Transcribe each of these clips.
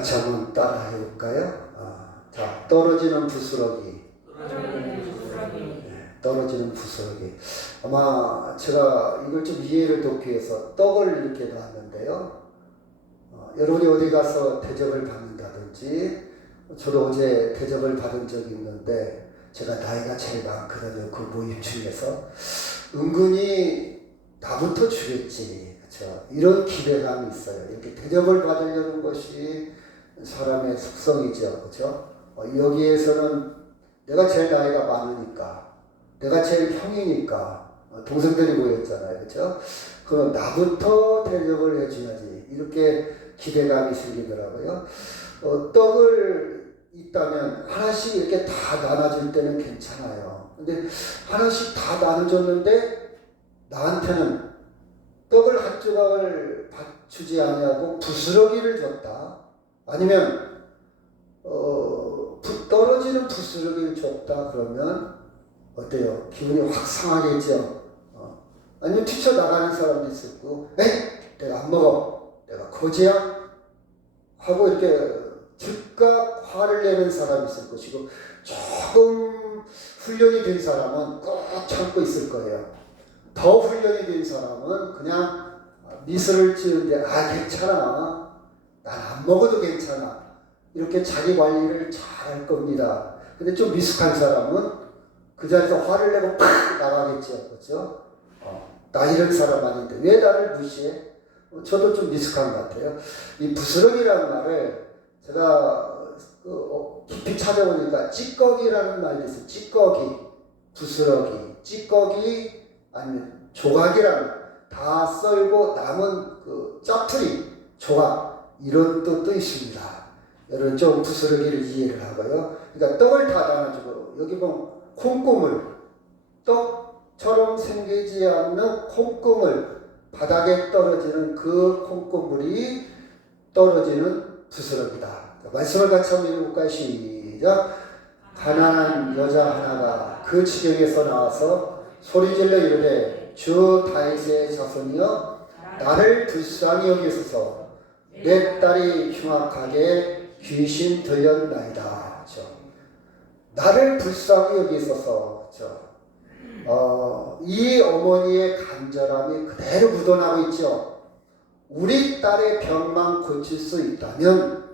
같이 한번 따라 해볼까요? 자, 떨어지는 부스러기. 네, 떨어지는 부스러기. 아마 제가 이걸 좀 이해를 돕기 위해서 떡을 이렇게 놨는데요. 여러분이 어디 가서 대접을 받는다든지, 저도 어제 대접을 받은 적이 있는데, 제가 나이가 제일 많거든요. 그 모임 중에서. 은근히 나부터 주겠지. 그렇죠? 이런 기대감이 있어요. 이렇게 대접을 받으려는 것이 사람의 속성이죠. 그렇죠? 여기에서는 내가 제일 나이가 많으니까, 내가 제일 형이니까, 동생들이 모였잖아요. 그렇죠? 그럼 나부터 대접을 해줘야지. 이렇게 기대감이 생기더라고요. 떡을 있다면 하나씩 이렇게 다 나눠줄 때는 괜찮아요. 근데 하나씩 다 나눠줬는데 나한테는 떡을 한 조각을 주지 아니하고 부스러기를 줬다. 아니면 떨어지는 부스러기를 줬다. 그러면 어때요? 기분이 확 상하겠죠. 아니면 뛰쳐나가는 사람도 있을 거고, 내가 안 먹어. 내가 거지야? 하고 이렇게 즉각 화를 내는 사람이 있을 것이고, 조금 훈련이 된 사람은 꼭 참고 있을 거예요. 더 훈련이 된 사람은 그냥 미소를 지으는데 괜찮아. 난 안 먹어도 괜찮아. 이렇게 자기 관리를 잘 할 겁니다. 근데 좀 미숙한 사람은 그 자리에서 화를 내고 팍 나가겠죠. 그렇죠? 나 이런 사람 아닌데 왜 나를 무시해? 저도 좀 미숙한 것 같아요. 이 부스러기라는 말을 제가 깊이 찾아보니까 찌꺼기라는 말이 있어요. 찌꺼기, 부스러기, 찌꺼기 아니면 조각이라는 다 썰고 남은 그 짜투리, 조각 이런 뜻도 있습니다. 여러분 좀 부스러기를 이해를 하고요. 그러니까 떡을 다 나눠주고 여기 보면 콩고물, 떡처럼 생기지 않는 콩고물 바닥에 떨어지는 그 콩고물이 떨어지는 부스러기다. 말씀을 같이 한번 읽어볼까요? 시작. 가난한 여자 하나가 그 지경에서 나와서 소리질러 이르되 주 다윗의 자손이여 나를 불쌍히 여기소서 내 딸이 흉악하게 귀신 들렸나이다. 그렇죠? 나를 불쌍히 여기소서. 그렇죠? 이 어머니의 간절함이 그대로 묻어나고 있죠. 우리 딸의 병만 고칠 수 있다면,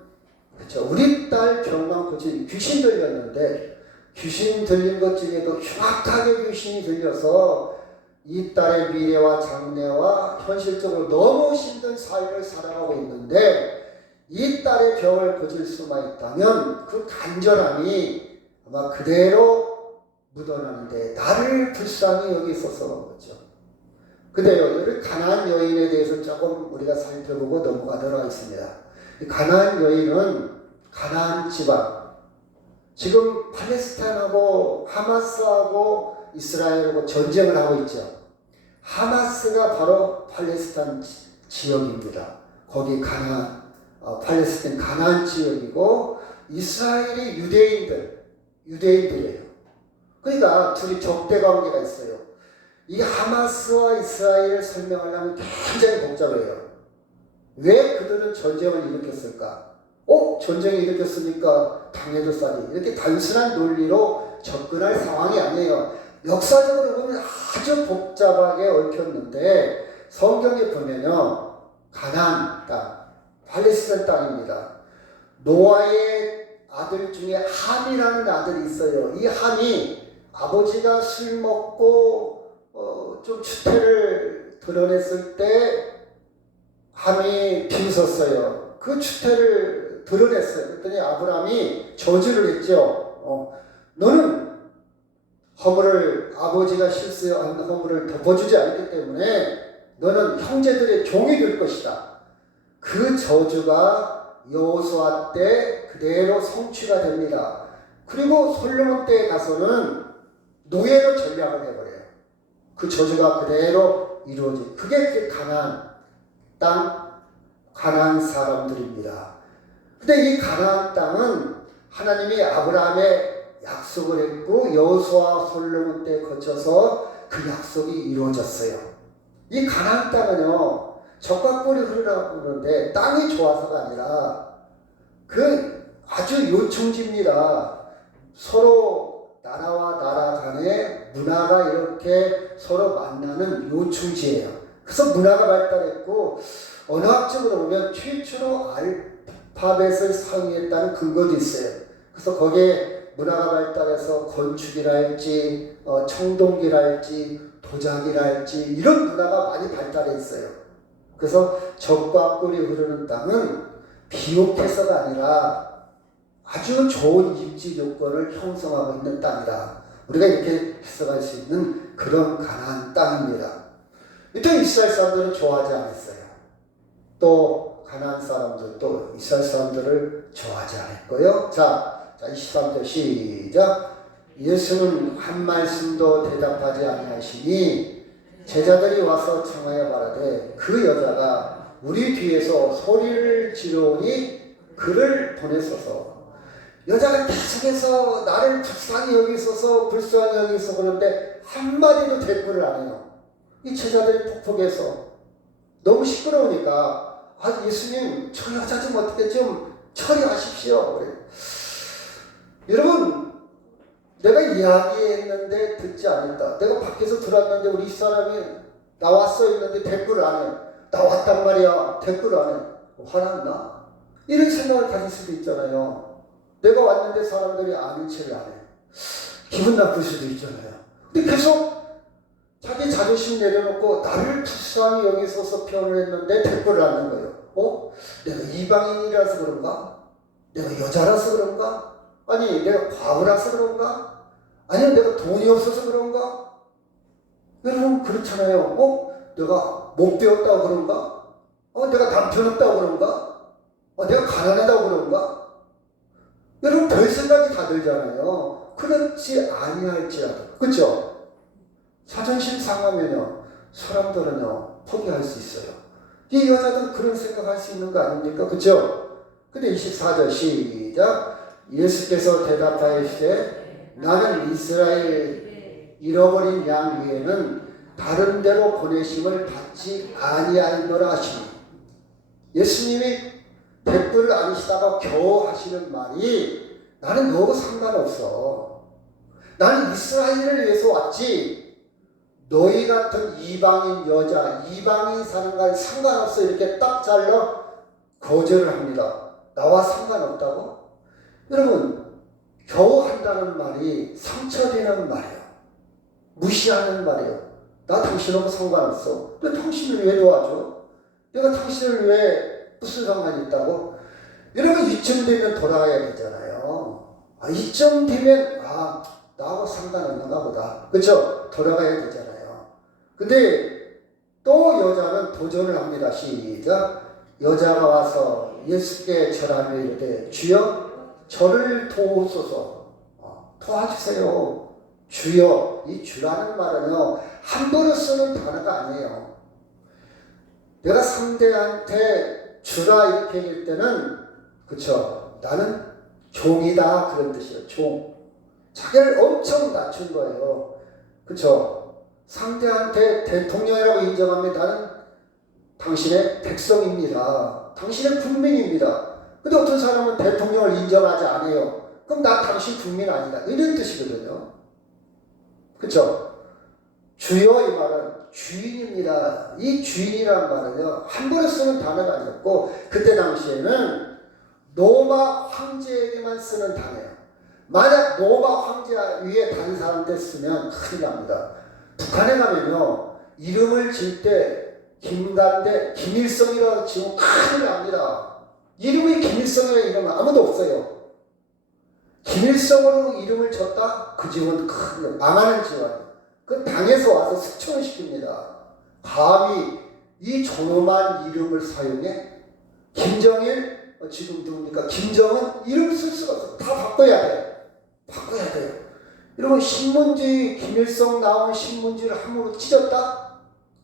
그렇죠? 우리 딸 병만 고칠, 귀신 들렸는데 귀신 들린 것 중에도 흉악하게 귀신이 들려서 이 딸의 미래와 장래와 현실적으로 너무 힘든 삶을 살아가고 있는데 이 딸의 병을 고칠 수만 있다면 그 간절함이 아마 그대로 묻어나는데 나를 불쌍히 여기소서. 그렇죠? 근데요, 여기 가나안 여인에 대해서 조금 우리가 살펴보고 넘어가도록 하겠습니다. 이 가나안 여인은 가나안 지방, 지금 팔레스타인하고 하마스하고 이스라엘하고 전쟁을 하고 있죠. 하마스가 바로 팔레스타인 지역입니다. 거기 가나안, 팔레스타인 가나안 지역이고 이스라엘이 유대인들이에요. 그러니까 둘이 적대 관계가 있어요. 이 하마스와 이스라엘을 설명하려면 굉장히 복잡해요. 왜 그들은 전쟁을 일으켰을까? 전쟁을 일으켰으니까 당해도 싸리. 이렇게 단순한 논리로 접근할 상황이 아니에요. 역사적으로 보면 아주 복잡하게 얽혔는데 성경에 보면요. 가나안 땅, 팔레스타인 땅입니다. 노아의 아들 중에 함이라는 아들이 있어요. 이 함이 아버지가 술 먹고 좀 추태를 드러냈을 때 함이 비웃었어요. 그 추태를 드러냈어요. 그랬더니 아브라함이 저주를 했죠. 너는 허물을 아버지가 실수한 허물을 덮어주지 않기 때문에 너는 형제들의 종이 될 것이다. 그 저주가 여호수아 때 그대로 성취가 됩니다. 그리고 솔로몬 때에 가서는 노예로 전락을 해버려요. 그 저주가 그대로 이루어진 그게 가나안 땅, 가나안 사람들입니다. 근데 이 가나안 땅은 하나님이 아브라함의 약속을 했고 여호수아 솔로몬 때 거쳐서 그 약속이 이루어졌어요. 이 가나안 땅은요 적과 꿀이 흐르라고 그러는데 땅이 좋아서가 아니라 그 아주 요충지입니다. 서로 나라와 나라 간의 문화가 이렇게 서로 만나는 요충지예요. 그래서 문화가 발달했고 언어학적으로 보면 최초로 알파벳을 사용했다는 근거도 있어요. 그래서 거기에 문화가 발달해서 건축이라 할지 청동기라 할지 도자기라 할지 이런 문화가 많이 발달해 있어요. 그래서 적과 꿀이 흐르는 땅은 비옥해서가 아니라 아주 좋은 입지 조건을 형성하고 있는 땅이다. 우리가 이렇게 해석할 수 있는 그런 가나안 땅입니다. 일단 이스라엘 사람들은 좋아하지 않았어요. 또 가나안 사람들도 이스라엘 사람들을 좋아하지 않았고요. 자 23절 시작. 예수는 한 말씀도 대답하지 아니하시니 제자들이 와서 청하여 말하되 그 여자가 우리 뒤에서 소리를 지르오니 그를 보내소서. 여자가 계속해서 나를 불쌍히 여기 있어서 불쌍히 여기 있어 그러는데 한마디도 대꾸를 안 해요. 이 제자들이 폭폭해서 너무 시끄러우니까 예수님 저 여자 좀 어떻게 좀 처리하십시오. 그래. 여러분 내가 이야기했는데 듣지 않았다. 내가 밖에서 들었는데 우리 사람이 나왔어 있는데 댓글을 안 해. 나왔단 말이야. 댓글을 안 해. 화났나? 이런 생각을 가질 수도 있잖아요. 내가 왔는데 사람들이 아는 체를 안 해. 기분 나쁠 수도 있잖아요. 근데 계속 자기 자존심 내려놓고 나를 불쌍히 여기 서서 표현을 했는데 댓글을 안 하는 거예요. 내가 이방인이라서 그런가? 내가 여자라서 그런가? 아니 내가 과부라서 그런가? 아니면 내가 돈이 없어서 그런가? 여러분 그렇잖아요. 내가 못 배웠다고 그런가? 내가 남편 없다고 그런가? 내가 가난하다고 그런가? 여러분 별 생각이 다 들잖아요. 그렇지 아니할지라도. 그렇죠? 자존심 상하면요 사람들은요 포기할 수 있어요. 이 여자들은 그런 생각할 수 있는 거 아닙니까? 그렇죠? 근데 24절 시작. 예수께서 대답하시되 나는 이스라엘 잃어버린 양 위에는 다른 데로 보내심을 받지 아니하노라 하시니. 예수님이 댓글을 안 하시다가 겨우 하시는 말이 나는 너하고 상관없어. 나는 이스라엘을 위해서 왔지 너희 같은 이방인 여자 이방인 사람과 상관없어. 이렇게 딱 잘라 거절을 합니다. 나와 상관없다고? 여러분 겨우 한다는 말이 상처되는 말이에요. 무시하는 말이에요. 나 당신하고 상관없어. 너 당신을 왜 도와줘? 내가 당신을 왜 무슨 상관이 있다고? 여러분 이쯤 되면 돌아가야 되잖아요. 이쯤 되면 나하고 상관없는가 보다. 그렇죠? 돌아가야 되잖아요. 근데 또 여자는 도전을 합니다. 시작. 여자가 와서 예수께 절하며 이르되 주여 저를 도우소서. 도와주세요. 주여. 이 주라는 말은요 함부로 쓰는 단어가 아니에요. 내가 상대한테 주라 이렇게 얘기할 때는 그쵸 나는 종이다 그런 뜻이에요. 종. 자기를 엄청 낮춘 거예요. 그쵸 상대한테 대통령이라고 인정하면 나는 당신의 백성입니다. 당신의 국민입니다. 근데 어떤 사람은 대통령을 인정하지 않아요. 그럼 나 당신 국민 아니다. 이런 뜻이거든요. 그쵸? 주여 이 말은 주인입니다. 이 주인이라는 말은요 함부로 쓰는 단어가 아니었고 그때 당시에는 로마 황제에게만 쓰는 단어예요. 만약 로마 황제 위에 다른 사람한테 쓰면 큰일 납니다. 북한에 가면요 이름을 질 때 김간대, 김일성이라고 지금 큰일 납니다. 이름이 김일성이라는 이름은 아무도 없어요. 김일성으로 이름을 졌다? 그 집은 큰 망하는 집안이에요. 그 당에서 와서 숙청을 시킵니다. 감히 이 존엄한 이름을 사용해? 김정일, 지금 누굽니까? 김정은 이름 쓸 수가 없어. 다 바꿔야 돼. 바꿔야 돼요. 여러분 신문지 김일성 나온 신문지를 함부로 찢었다?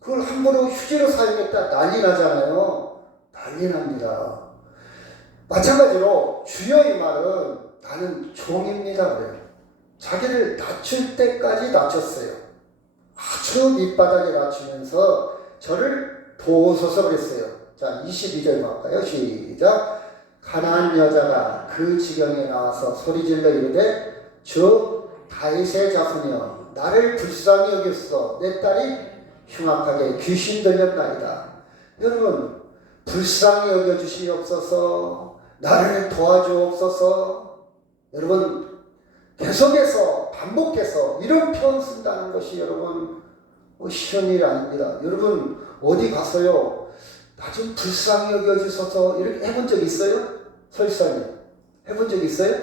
그걸 함부로 휴지로 사용했다? 난리 나잖아요. 난리 납니다. 마찬가지로 주여 이 말은 나는 종입니다 그래요. 자기를 낮출 때까지 낮췄어요. 아주 밑바닥에 낮추면서 저를 도우소서 그랬어요. 자 22절 볼까요? 시작. 가나안 여자가 그 지경에 나와서 소리질러 이르되 주 다윗의 자손이여 나를 불쌍히 여겼어. 내 딸이 흉악하게 귀신 들렸나이다. 여러분, 불쌍히 여겨주시옵소서. 나를 도와주옵소서. 여러분, 계속해서 반복해서 이런 표현 쓴다는 것이 여러분 쉬운 일이 아닙니다. 여러분 어디 가서요 나 좀 불쌍히 여겨주셔서 이렇게 해본 적 있어요? 설사님 해본 적 있어요?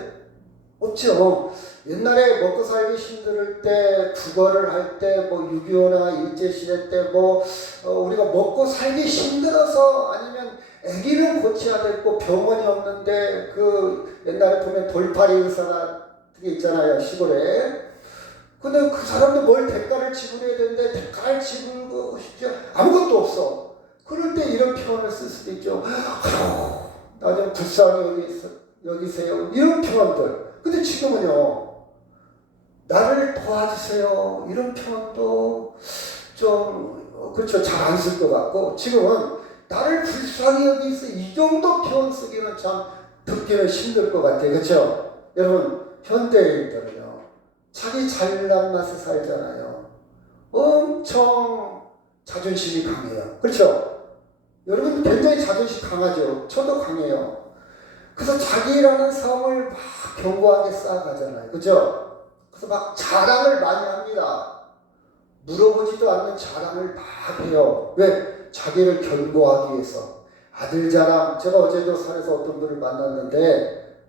없죠. 옛날에 먹고 살기 힘들 때 국어를 할 때 뭐 6.25나 일제시대 때 뭐 우리가 먹고 살기 힘들어서 아니면 아기를 고쳐야 되고 병원이 없는데 그 옛날에 보면 돌팔이 의사가 그게 있잖아요 시골에. 근데 그 사람도 뭘 대가를 지불해야 되는데 대가를 지불고 싶죠. 아무것도 없어. 그럴 때 이런 표현을 쓸 수도 있죠. 나 좀 불쌍히 여기세요. 이런 표현들. 근데 지금은요 나를 도와주세요. 이런 표현도 좀 그렇죠. 잘 안 쓸 것 같고 지금은 나를 불쌍히 여기세요. 이 정도 표현 쓰기는 참 듣기는 힘들 것 같아요. 그렇죠? 여러분 현대인들은요 자기 잘난 맛에 살잖아요. 엄청 자존심이 강해요. 그렇죠? 여러분 굉장히 자존심 강하죠. 저도 강해요. 그래서 자기라는 성을 막 견고하게 쌓아가잖아요. 그렇죠? 그래서 막 자랑을 많이 합니다. 물어보지도 않는 자랑을 막 해요. 왜? 자기를 견고하기 위해서. 아들 자랑. 제가 어제도 산에서 어떤 분을 만났는데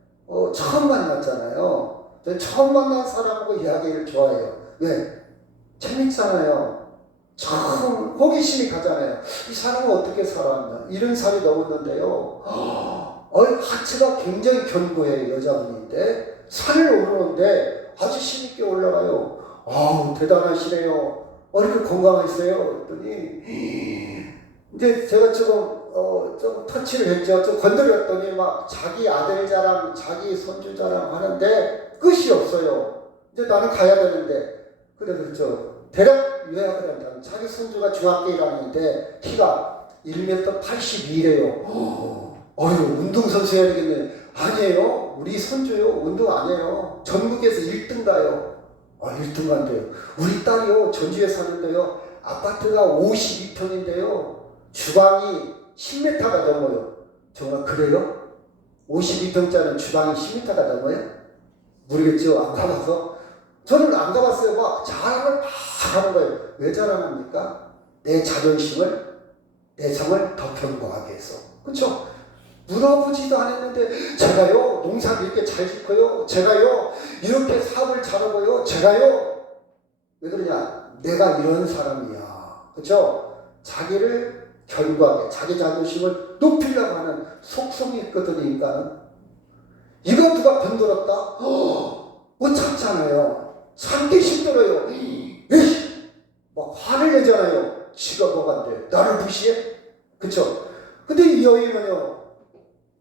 처음 만났잖아요. 처음 만난 사람하고 이야기를 좋아해요. 왜? 재밌잖아요. 처음 호기심이 가잖아요. 이 사람은 어떻게 살았나? 이런 살이 넘었는데요. 하체가 굉장히 견고해요. 여자분인데 산을 오르는데 아주 힘있게 올라가요. 아우 대단하시네요. 이렇게 건강하세요? 그랬더니 이제 제가 조금 좀 터치를 했죠. 좀 건드렸더니 막 자기 아들 자랑, 자기 손주 자랑 하는데 끝이 없어요. 이제 나는 가야 되는데 그래 그렇죠. 대략 요약을 한다면 자기 손주가 중학교 1학년인데 키가 1m 82래요. 운동선수 해야 되겠네. 아니에요. 우리 손주요. 운동 안 해요. 전국에서 1등 가요. 1등 간대요. 우리 딸이요. 전주에 사는데요. 아파트가 52평인데요. 주방이 10m가 넘어요. 정말 그래요? 52평짜리 주방이 10m가 넘어요? 모르겠죠. 안 가봐서. 저는 안 가봤어요. 막 자랑을 막 하는 거예요. 왜 자랑합니까? 내 자존심을, 내 성을 더 견고하게 해서. 그렇죠? 물어보지도 않았는데 제가요 농사를 이렇게 잘 짓고요. 제가요 이렇게 사업을 잘하고요. 제가요 왜 그러냐? 내가 이런 사람이야. 그렇죠? 자기를 견고하게 자기 자존심을 높이려고 하는 속성이 있거든요. 인간은. 이거 누가 건드렸다? 못 참잖아요. 참기 힘들어요. 막 화를 내잖아요. 지가 뭐가 안 돼. 나를 무시해? 그쵸? 근데 이 여인은요,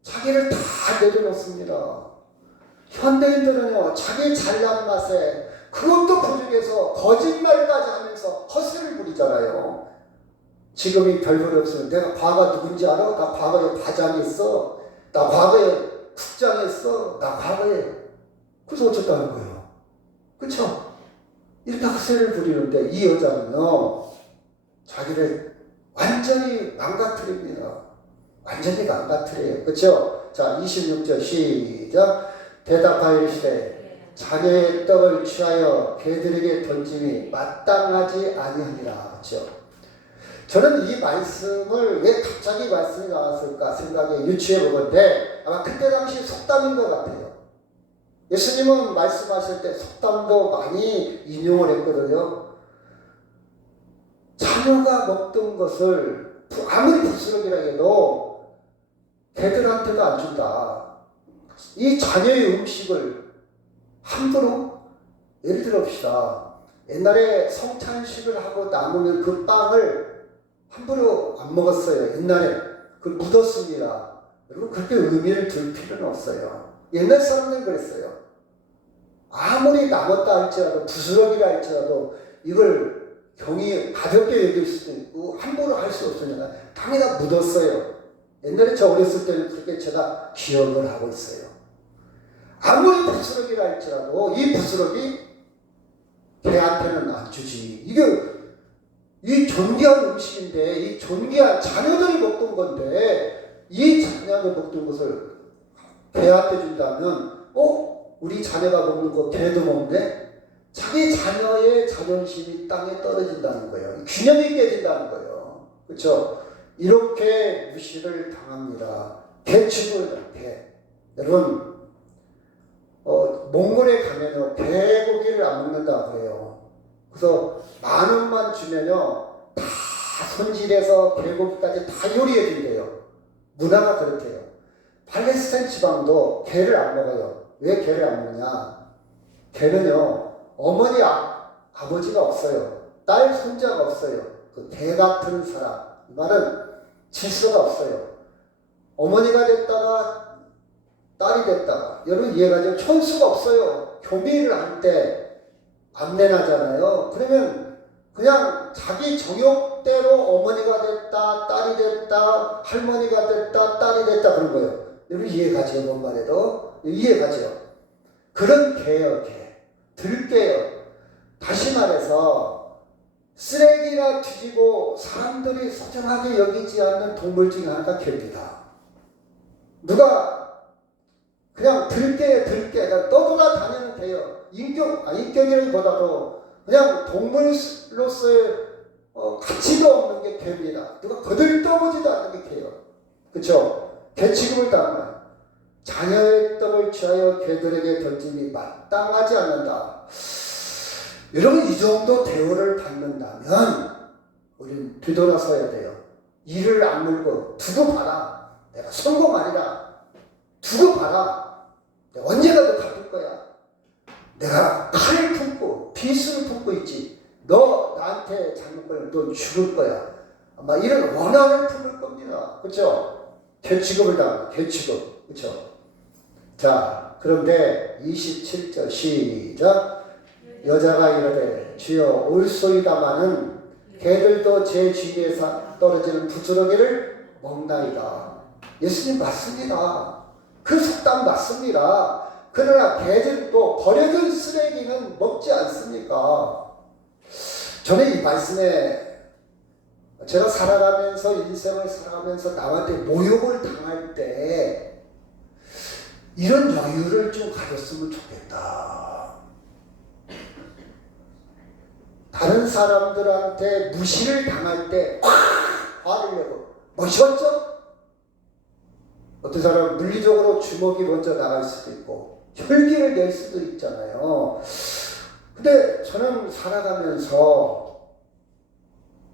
자기를 다 내려놓습니다. 현대인들은요, 자기 잘난 맛에 그것도 부족해서 거짓말까지 하면서 헛소리를 부리잖아요. 지금이 별볼 없으면 내가 과거 누군지 알아? 나 과거에 과장했어. 나 과거에 국장했어. 나 과거에. 그래서 어쩌다는 거예요. 그쵸? 이렇게 헛소리를 부리는데 이 여자는요, 자기를 완전히 망가뜨립니다. 완전히 망가뜨려요. 그쵸? 자, 26절 시작. 대답하이르시되 자녀의 떡을 취하여 개들에게 던짐이 마땅하지 아니하니라. 그쵸? 저는 이 말씀을 왜 갑자기 말씀이 나왔을까 생각에 유추해 보건데 아마 그때 당시 속담인 것 같아요. 예수님은 말씀하실 때 속담도 많이 인용을 했거든요. 자녀가 먹던 것을 아무리 부스러기라 해도 개들한테도 안 준다. 이 자녀의 음식을 함부로 예를 들어 봅시다. 옛날에 성찬식을 하고 남으면 그 빵을 함부로 안 먹었어요. 옛날에 그 묻었습니다. 여러분 그렇게 의미를 둘 필요는 없어요. 옛날 사람들은 그랬어요. 아무리 남았다 할지라도 부스러기라 할지라도 이걸 경이 가볍게 여길 수도 있고 함부로 할 수 없으니까 당연히 묻었어요. 옛날에 저 어렸을 때는 그렇게 제가 기억을 하고 있어요. 아무리 부스러기라 할지라도 이 부스러기 개한테는 안 주지. 이 존귀한 음식인데, 이 존귀한 자녀들이 먹던 건데, 이 자녀가 먹던 것을 개한테 준다면, 우리 자녀가 먹는 거 개도 먹네? 자기 자녀의 자존심이 땅에 떨어진다는 거예요. 균형이 깨진다는 거예요. 그렇죠? 이렇게 무시를 당합니다. 개축을 개. 여러분, 몽골에 가면요, 개고기를 안 먹는다 그래요. 그래서 10,000원만 주면요, 다 손질해서 개고기까지 다 요리해 준대요. 문화가 그렇대요. 팔레스타인 지방도 개를 안 먹어요. 왜 개를 안 먹냐? 개는요, 어머니 아버지가 없어요. 딸 손자가 없어요. 그 개 같은 사람, 이 말은 질서가 없어요. 어머니가 됐다가 딸이 됐다가, 여러분 이해가죠? 촌수가 없어요. 교미를 할 때 암내나잖아요. 그러면 그냥 자기 정욕대로 어머니가 됐다, 딸이 됐다, 할머니가 됐다, 딸이 됐다 그런 거예요. 여러분 이해가죠? 뭔 말해도 이해가죠? 그런 개예요, 개. 들개예요. 다시 말해서 쓰레기나 뒤지고 사람들이 소중하게 여기지 않는 동물 중에 하나가 개입니다. 누가 그냥 들개 떠돌아다니는 개요. 인격이라기보다도 그냥 동물로서의 가치도 없는 게 개입니다. 누가 거들떠보지도 않는 게 개요. 그렇죠? 개 취급을 당하면 자녀의 떡을 취하여 개들에게 던짐이 마땅하지 않는다. 여러분 이 정도 대우를 받는다면 우리는 뒤돌아서야 돼요. 이를 악물고 두고 봐라. 내가 성공하리라. 두고 봐라. 내가 언젠가도 갚을 거야. 내가 칼을 품고 비수를 품고 있지. 너 나한테 잘못 걸리면 너 죽을 거야. 아마 이런 원한을 품을 겁니다. 그렇죠? 개취급을 당합니다. 개취급. 그렇죠? 자, 그런데 27절 시작. 여자가 이르되 주여 올소이다마는 개들도 제 주위에서 떨어지는 부스러기를 먹나이다. 예수님 맞습니다. 그 속담 맞습니다. 그러나 개들도 버려진 쓰레기는 먹지 않습니까? 저는 이 말씀에 제가 살아가면서 인생을 살아가면서 남한테 모욕을 당할 때 이런 여유를 좀 가졌으면 좋겠다. 다른 사람들한테 무시를 당할 때 화를 내고 멋있었죠? 어떤 사람은 물리적으로 주먹이 먼저 나갈 수도 있고 혈기를 낼 수도 있잖아요. 근데 저는 살아가면서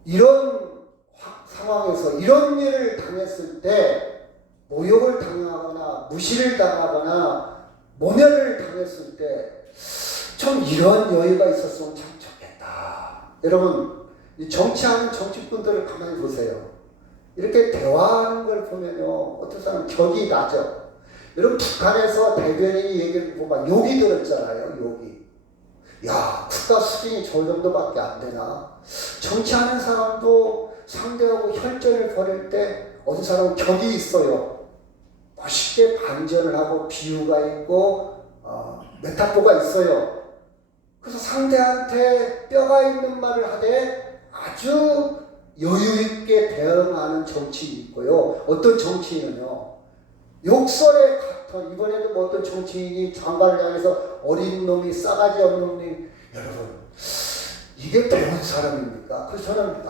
이런 상황에서 이런 일을 당했을 때 모욕을 당하거나 무시를 당하거나 모멸을 당했을 때 좀 이런 여유가 있었으면 참 좋겠다. 여러분 이 정치하는 정치꾼들을 가만히 보세요. 이렇게 대화하는 걸 보면요, 어떤 사람은 격이 나죠. 여러분, 북한에서 대변인이 얘기를 보면 욕이 들었잖아요, 욕이. 야, 국가 수준이 저 정도밖에 안 되나? 정치하는 사람도 상대하고 혈전을 벌일 때 어떤 사람은 격이 있어요. 멋있게 반전을 하고 비유가 있고, 메타포가 있어요. 그래서 상대한테 뼈가 있는 말을 하되 아주 여유있게 대응하는 정치인이 있고요. 어떤 정치인은요, 욕설에 같은, 이번에도 뭐 어떤 정치인이 장관을 향해서 어린 놈이 싸가지 없는 놈이, 여러분, 이게 배운 사람입니까? 그래서 저는,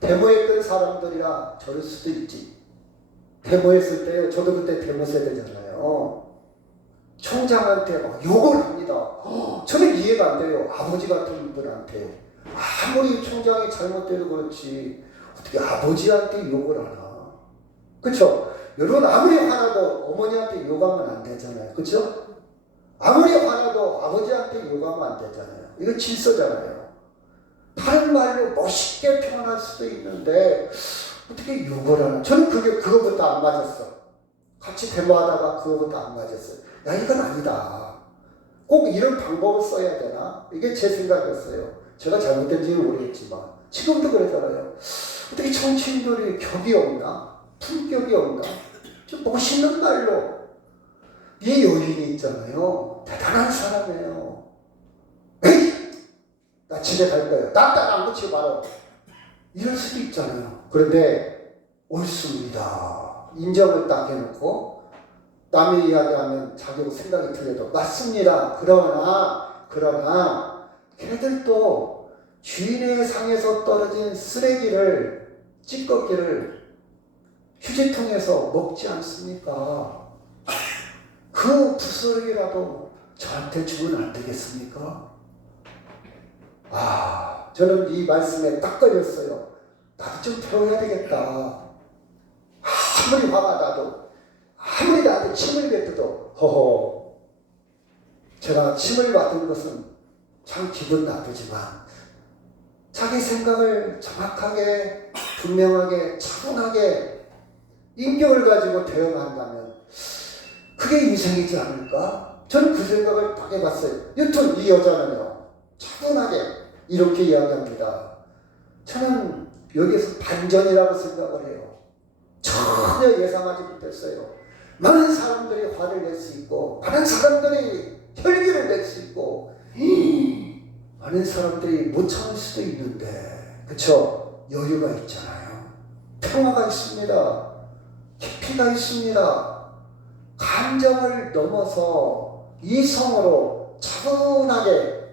데모했던 사람들이라 저럴 수도 있지. 데모했을 때요, 저도 그때 데모 세대잖아요. 총장한테 막 욕을 합니다. 저는 이해가 안 돼요. 아버지 같은 분한테. 아무리 총장이 잘못돼도 그렇지 어떻게 아버지한테 욕을 하나? 그렇죠? 여러분 아무리 화나도 어머니한테 욕하면 안 되잖아요. 그렇죠? 아무리 화나도 아버지한테 욕하면 안 되잖아요. 이거 질서잖아요. 다른 말로 멋있게 표현할 수도 있는데 어떻게 욕을 하나? 저는 그거부터 안 맞았어. 같이 데모하다가 그거부터 안 맞았어요. 야, 이건 아니다. 꼭 이런 방법을 써야 되나? 이게 제 생각이었어요. 제가 잘못된지는 모르겠지만 지금도 그러잖아요. 어떻게 정치인들이 격이 없나? 품격이 없나? 좀 멋있는 말로. 이 여인이 있잖아요. 대단한 사람이에요. 에이! 나 집에 갈 거예요. 나안 고치고 말아. 이럴 수도 있잖아요. 그런데 옳습니다. 인정을 딱 해놓고 남이 이야기하면 자기 생각이 틀려도 맞습니다. 그러나 걔들도 주인의 상에서 떨어진 쓰레기를 찌꺼기를 휴지통에서 먹지 않습니까? 그 부스러기라도 저한테 주면 안 되겠습니까? 저는 이 말씀에 딱 걸렸어요. 나도 좀 배워야 되겠다. 아무리 화가 나도, 아무리 나한테 침을 뱉어도, 제가 침을 받은 것은 참 기분 나쁘지만, 자기 생각을 정확하게, 분명하게, 차분하게, 인격을 가지고 대응한다면, 그게 인생이지 않을까? 저는 그 생각을 딱 해봤어요. 여튼 이 여자는요, 차분하게 이렇게 이야기합니다. 저는 여기에서 반전이라고 생각을 해요. 전혀 예상하지 못했어요. 많은 사람들이 화를 낼 수 있고, 많은 사람들이 혈기를 낼 수 있고, 많은 사람들이 못 참을 수도 있는데, 그쵸? 여유가 있잖아요. 평화가 있습니다. 깊이가 있습니다. 감정을 넘어서 이성으로 차분하게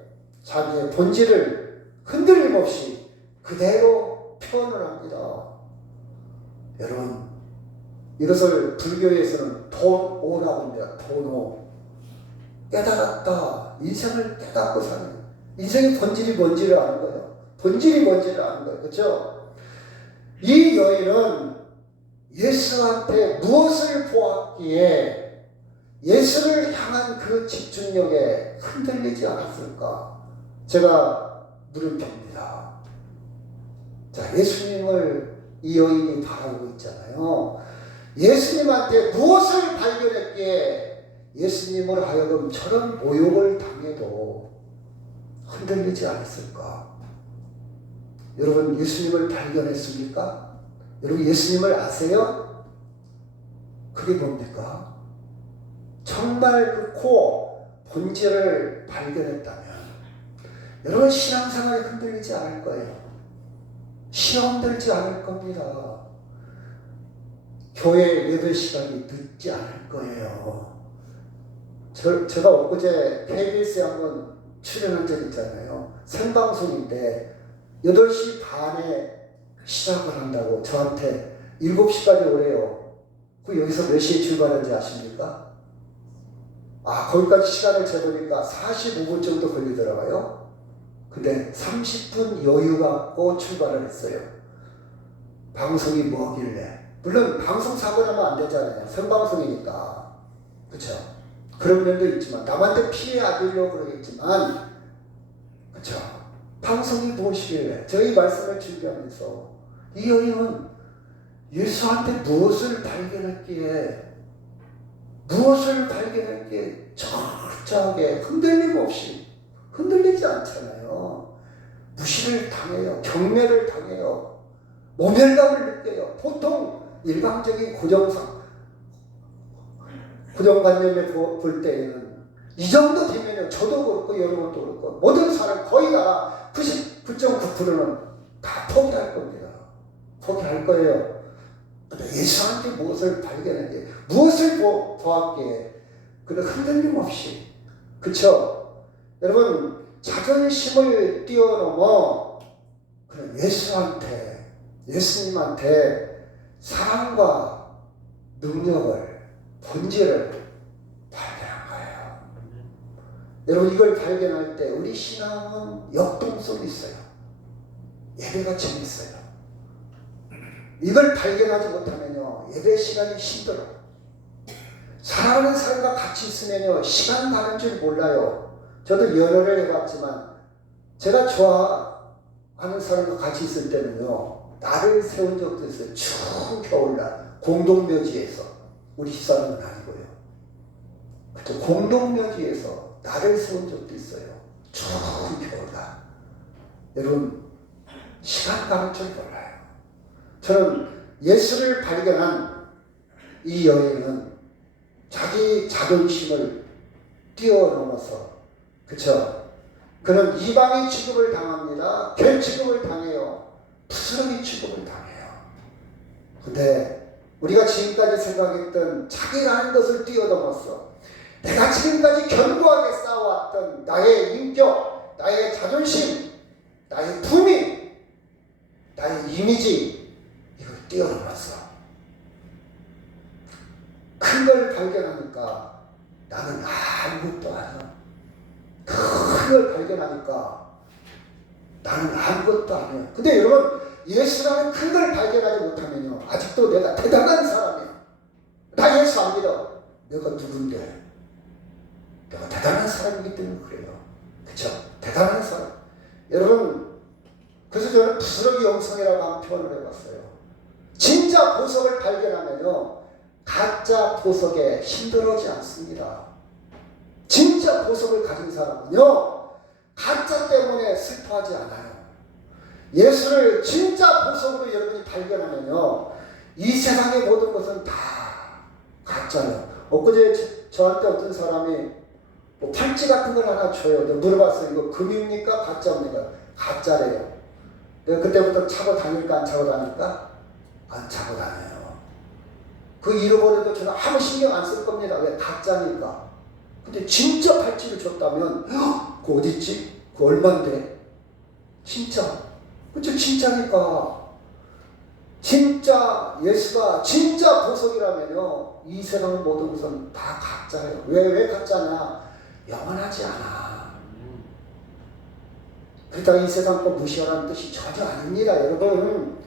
자기의 본질을 흔들림 없이 그대로 표현을 합니다. 여러분, 이것을 불교에서는 돈오라고 합니다. 돈오. 깨달았다. 인생을 깨닫고 사는 거예요. 인생의 본질이 뭔지를 아는 거예요. 본질이 뭔지를 아는 거예요. 그렇죠? 이 여인은 예수한테 무엇을 보았기에 예수를 향한 그 집중력에 흔들리지 않았을까? 제가 물음표입니다. 자, 예수님을 이 여인이 바라보고 있잖아요. 예수님한테 무엇을 발견했기에 예수님을 하여금 저런 모욕을 당해도 흔들리지 않았을까? 여러분, 예수님을 발견했습니까? 여러분, 예수님을 아세요? 그게 뭡니까? 정말 그 코어, 본질을 발견했다면 여러분, 신앙생활에 흔들리지 않을 거예요. 시험 들지 않을 겁니다. 교회 예배 시간이 늦지 않을 거예요. 제가 엊그제 KBS에 한번 출연한 적 있잖아요. 생방송인데 8시 반에 시작을 한다고 저한테 7시까지 오래요. 그 여기서 몇 시에 출발한지 아십니까? 거기까지 시간을 재보니까 45분 정도 걸리더라고요. 근데 30분 여유 갖고 출발을 했어요. 방송이 뭐길래. 물론 방송 사고 나면 안 되잖아요. 생방송이니까. 그쵸? 그런 면도 있지만 남한테 피해 안 주려고 그러겠지만, 그쵸? 방송이 무엇이길래. 저희 말씀을 준비하면서 이 여인은 예수한테 무엇을 발견했기에 철저하게 흔들림 없이 흔들리지 않잖아요. 무시를 당해요. 경멸을 당해요. 모멸감을 느껴요. 보통 일방적인 고정관념에 볼 때에는 이 정도 되면요, 저도 그렇고 여러분도 그렇고 모든 사람 거의 다 99.9%는 다 포기할 겁니다. 포기할 거예요. 근데 예수한테 무엇을 발견했기에, 무엇을 보았기에, 그런 흔들림 없이, 그쵸? 여러분, 자존심을 뛰어넘어 그런 예수님한테 사랑과 능력을, 본질을 발견한 거예요. 여러분, 이걸 발견할 때 우리 신앙은 역동성이 있어요. 예배가 재밌어요. 이걸 발견하지 못하면요, 예배 시간이 힘들어. 사랑하는 사람과 같이 있으면요, 시간 가는 줄 몰라요. 저도 연애를 해봤지만 제가 좋아하는 사람과 같이 있을 때는요, 날을 세운 적도 있어요. 추운 겨울날 공동묘지에서. 우리 집사람은 아니고요. 그때 공동묘지에서 날을 세운 적도 있어요. 추운 겨울날. 여러분, 시간 가는 줄 몰라요. 저는 예수를 발견한 이 여인은 자기 자존심을 뛰어넘어서, 그쵸? 그는 이방인 취급을 당합니다. 괴 취급을 당해요. 부스러기 취급을 당해요. 근데 우리가 지금까지 생각했던 자기라는 것을 뛰어넘었어. 내가 지금까지 견고하게 쌓아왔던 나의 인격, 나의 자존심, 나의 품위, 나의 이미지, 이걸 뛰어넘었어. 큰 걸 발견하니까 나는 아무것도 아니야. 큰 걸 발견하니까 나는 아무것도 아니야. 근데 여러분, 예수라는 큰 걸 발견하지 못하면요, 아직도 내가 대단한 사람이야. 나 예수 안 믿어. 내가 누군데? 내가 대단한 사람이기 때문에 그래요. 그쵸? 대단한 사람. 여러분, 그래서 저는 부스러기 영성이라고 한 표현을 해봤어요. 진짜 보석을 발견하면요, 가짜 보석에 힘들어하지 않습니다. 진짜 보석을 가진 사람은요, 가짜 때문에 슬퍼하지 않아요. 예수를 진짜 보석으로 여러분이 발견하면요, 이 세상의 모든 것은 다 가짜예요. 엊그제 저한테 어떤 사람이 뭐 팔찌 같은 걸 하나 줘요. 내가 물어봤어요. 이거 금입니까? 가짜입니까? 가짜래요. 내가 그때부터 차고 다닐까 안 차고 다닐까? 안 차고 다녀요. 그 잃어버려도 저는 아무 신경 안 쓸 겁니다. 왜? 가짜니까. 근데 진짜 팔찌를 줬다면, 그거 어딨지? 그거 얼만데? 진짜. 그쵸? 진짜니까. 진짜 예수가 진짜 보석이라면요, 이 세상 모든 것은 다 가짜예요. 왜 가짜냐? 영원하지 않아. 그렇다고 이 세상 거 무시하라는 뜻이 전혀 아닙니다. 여러분,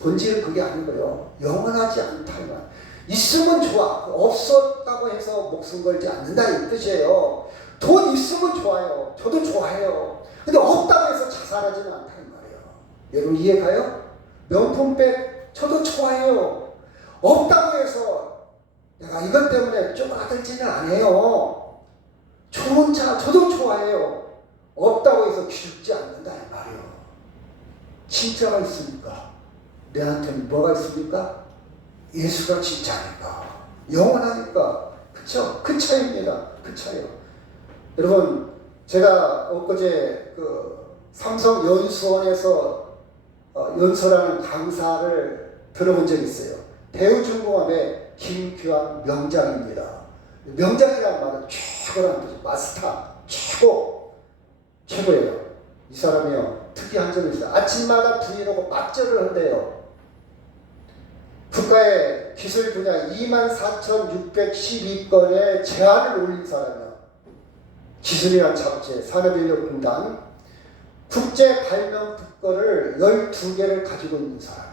본질은 그게 아니고요, 영원하지 않다 이 말. 있으면 좋아. 없었다고 해서 목숨 걸지 않는다 이 뜻이에요. 돈 있으면 좋아요. 저도 좋아해요. 근데 없다고 해서 자살하지는 않다 이 말이에요. 여러분 이해가요? 명품백 저도 좋아해요. 없다고 해서 내가 이것 때문에 쪼그라들지는 않아요. 좋은 차 저도 좋아해요. 없다고 해서 기죽지 않는다 이 말이에요. 진짜가 있으니까 내한테는 뭐가 있습니까? 예수가 진짜니까, 영원하니까. 그쵸? 그 차이입니다. 그 차이요. 여러분, 제가 엊그제 그 삼성 연수원에서 연수라는 강사를 들어본 적이 있어요. 대우중공업의 김규환 명장입니다. 명장이라는 말은 최고라는 뜻이에요. 마스터, 최고예요. 이 사람이요, 특이한 점이 있어요. 아침마다 부인하고 맞절을 한대요. 국가의 기술 분야 24,612건의 제안을 올린 사람이야. 기술이란 잡지, 산업인력공단 국제 발명 특허를 12개를 가지고 있는 사람이에요.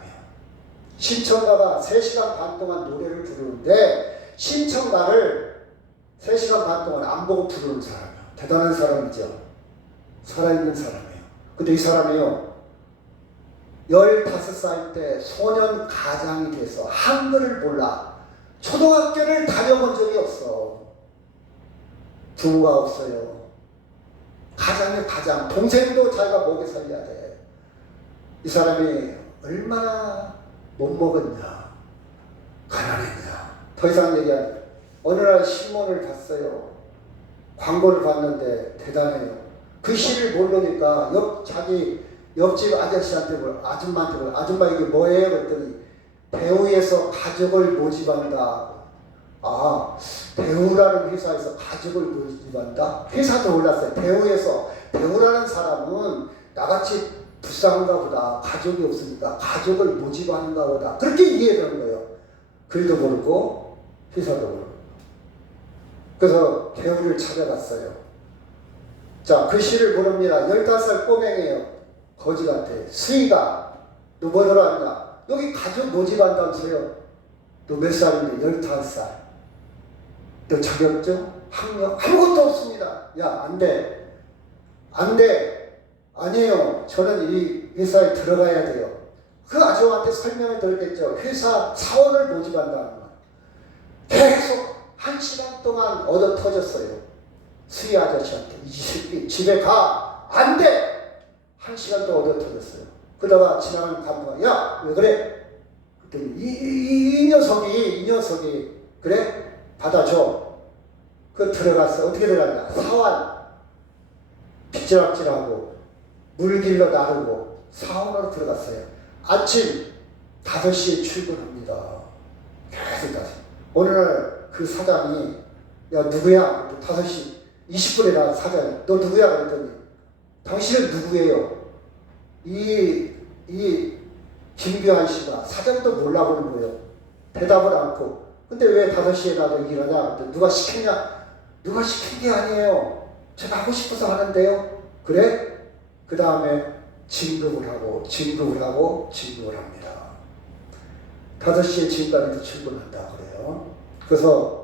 신청가가 3시간 반 동안 노래를 부르는데 신청가를 3시간 반 동안 안 보고 부르는 사람이에요. 대단한 사람이죠. 살아있는 사람이에요. 근데 이 사람이요, 15살 때 소년 가장이 돼서 한글을 몰라. 초등학교를 다녀본 적이 없어. 부모가 없어요. 가장이 가장. 동생도 자기가 먹여 살려야 돼. 이 사람이 얼마나 못 먹었냐, 가난했냐. 더 이상 얘기하지. 어느 날 신문을 봤어요. 광고를 봤는데 대단해요. 그 시를 모르니까 자기 옆집 아저씨한테 아줌마한테 아줌마 이게 뭐예요? 그랬더니 대우에서 가족을 모집한다. 아, 대우라는 회사에서 가족을 모집한다? 회사도 몰랐어요. 대우라는 사람은 나같이 불쌍한가 보다. 가족이 없으니까 가족을 모집하는가 보다. 그렇게 이해되는 거예요. 글도 모르고 회사도 모르고. 그래서 대우를 찾아갔어요. 자, 그 시를 모릅니다. 15살 꼬맹이에요. 거지 같아. 수희가 너 뭐 들어왔냐? 여기 가족 모집한다면서요. 너 몇 살인데? 15살. 너 자격증? 학력? 아무것도 없습니다. 야, 안 돼. 안 돼. 아니에요. 저는 이 회사에 들어가야 돼요. 그 아줌마한테 설명을 들었겠죠. 회사 사원을 모집한다는 말. 계속 1시간 동안 얻어 터졌어요. 수희 아저씨한테. 이 새끼 집에 가. 안 돼. 1시간 동안 얻어 터졌어요. 그러다가 지나가는 간부가 야, 왜 그래? 이 녀석이 그래? 받아줘. 그 들어갔어. 어떻게 들어갔냐? 사환. 빗질락질하고 물길로 나르고 사원으로 들어갔어요. 아침 5시에 출근합니다. 계속 가서. 어느 날 그 사장이 야 누구야? 5시 20분에 나온 사장이 너 누구야? 그랬더니 당신은 누구예요? 이 김규환 씨가 사장도 몰라보는 거예요. 대답을 않고. 근데 왜 5시에 나도 일하냐? 누가 시켰냐? 누가 시킨 게 아니에요. 제가 하고 싶어서 하는데요. 그래? 그 다음에 진급을 합니다. 5시에 지금까지도 출근한다 그래요. 그래서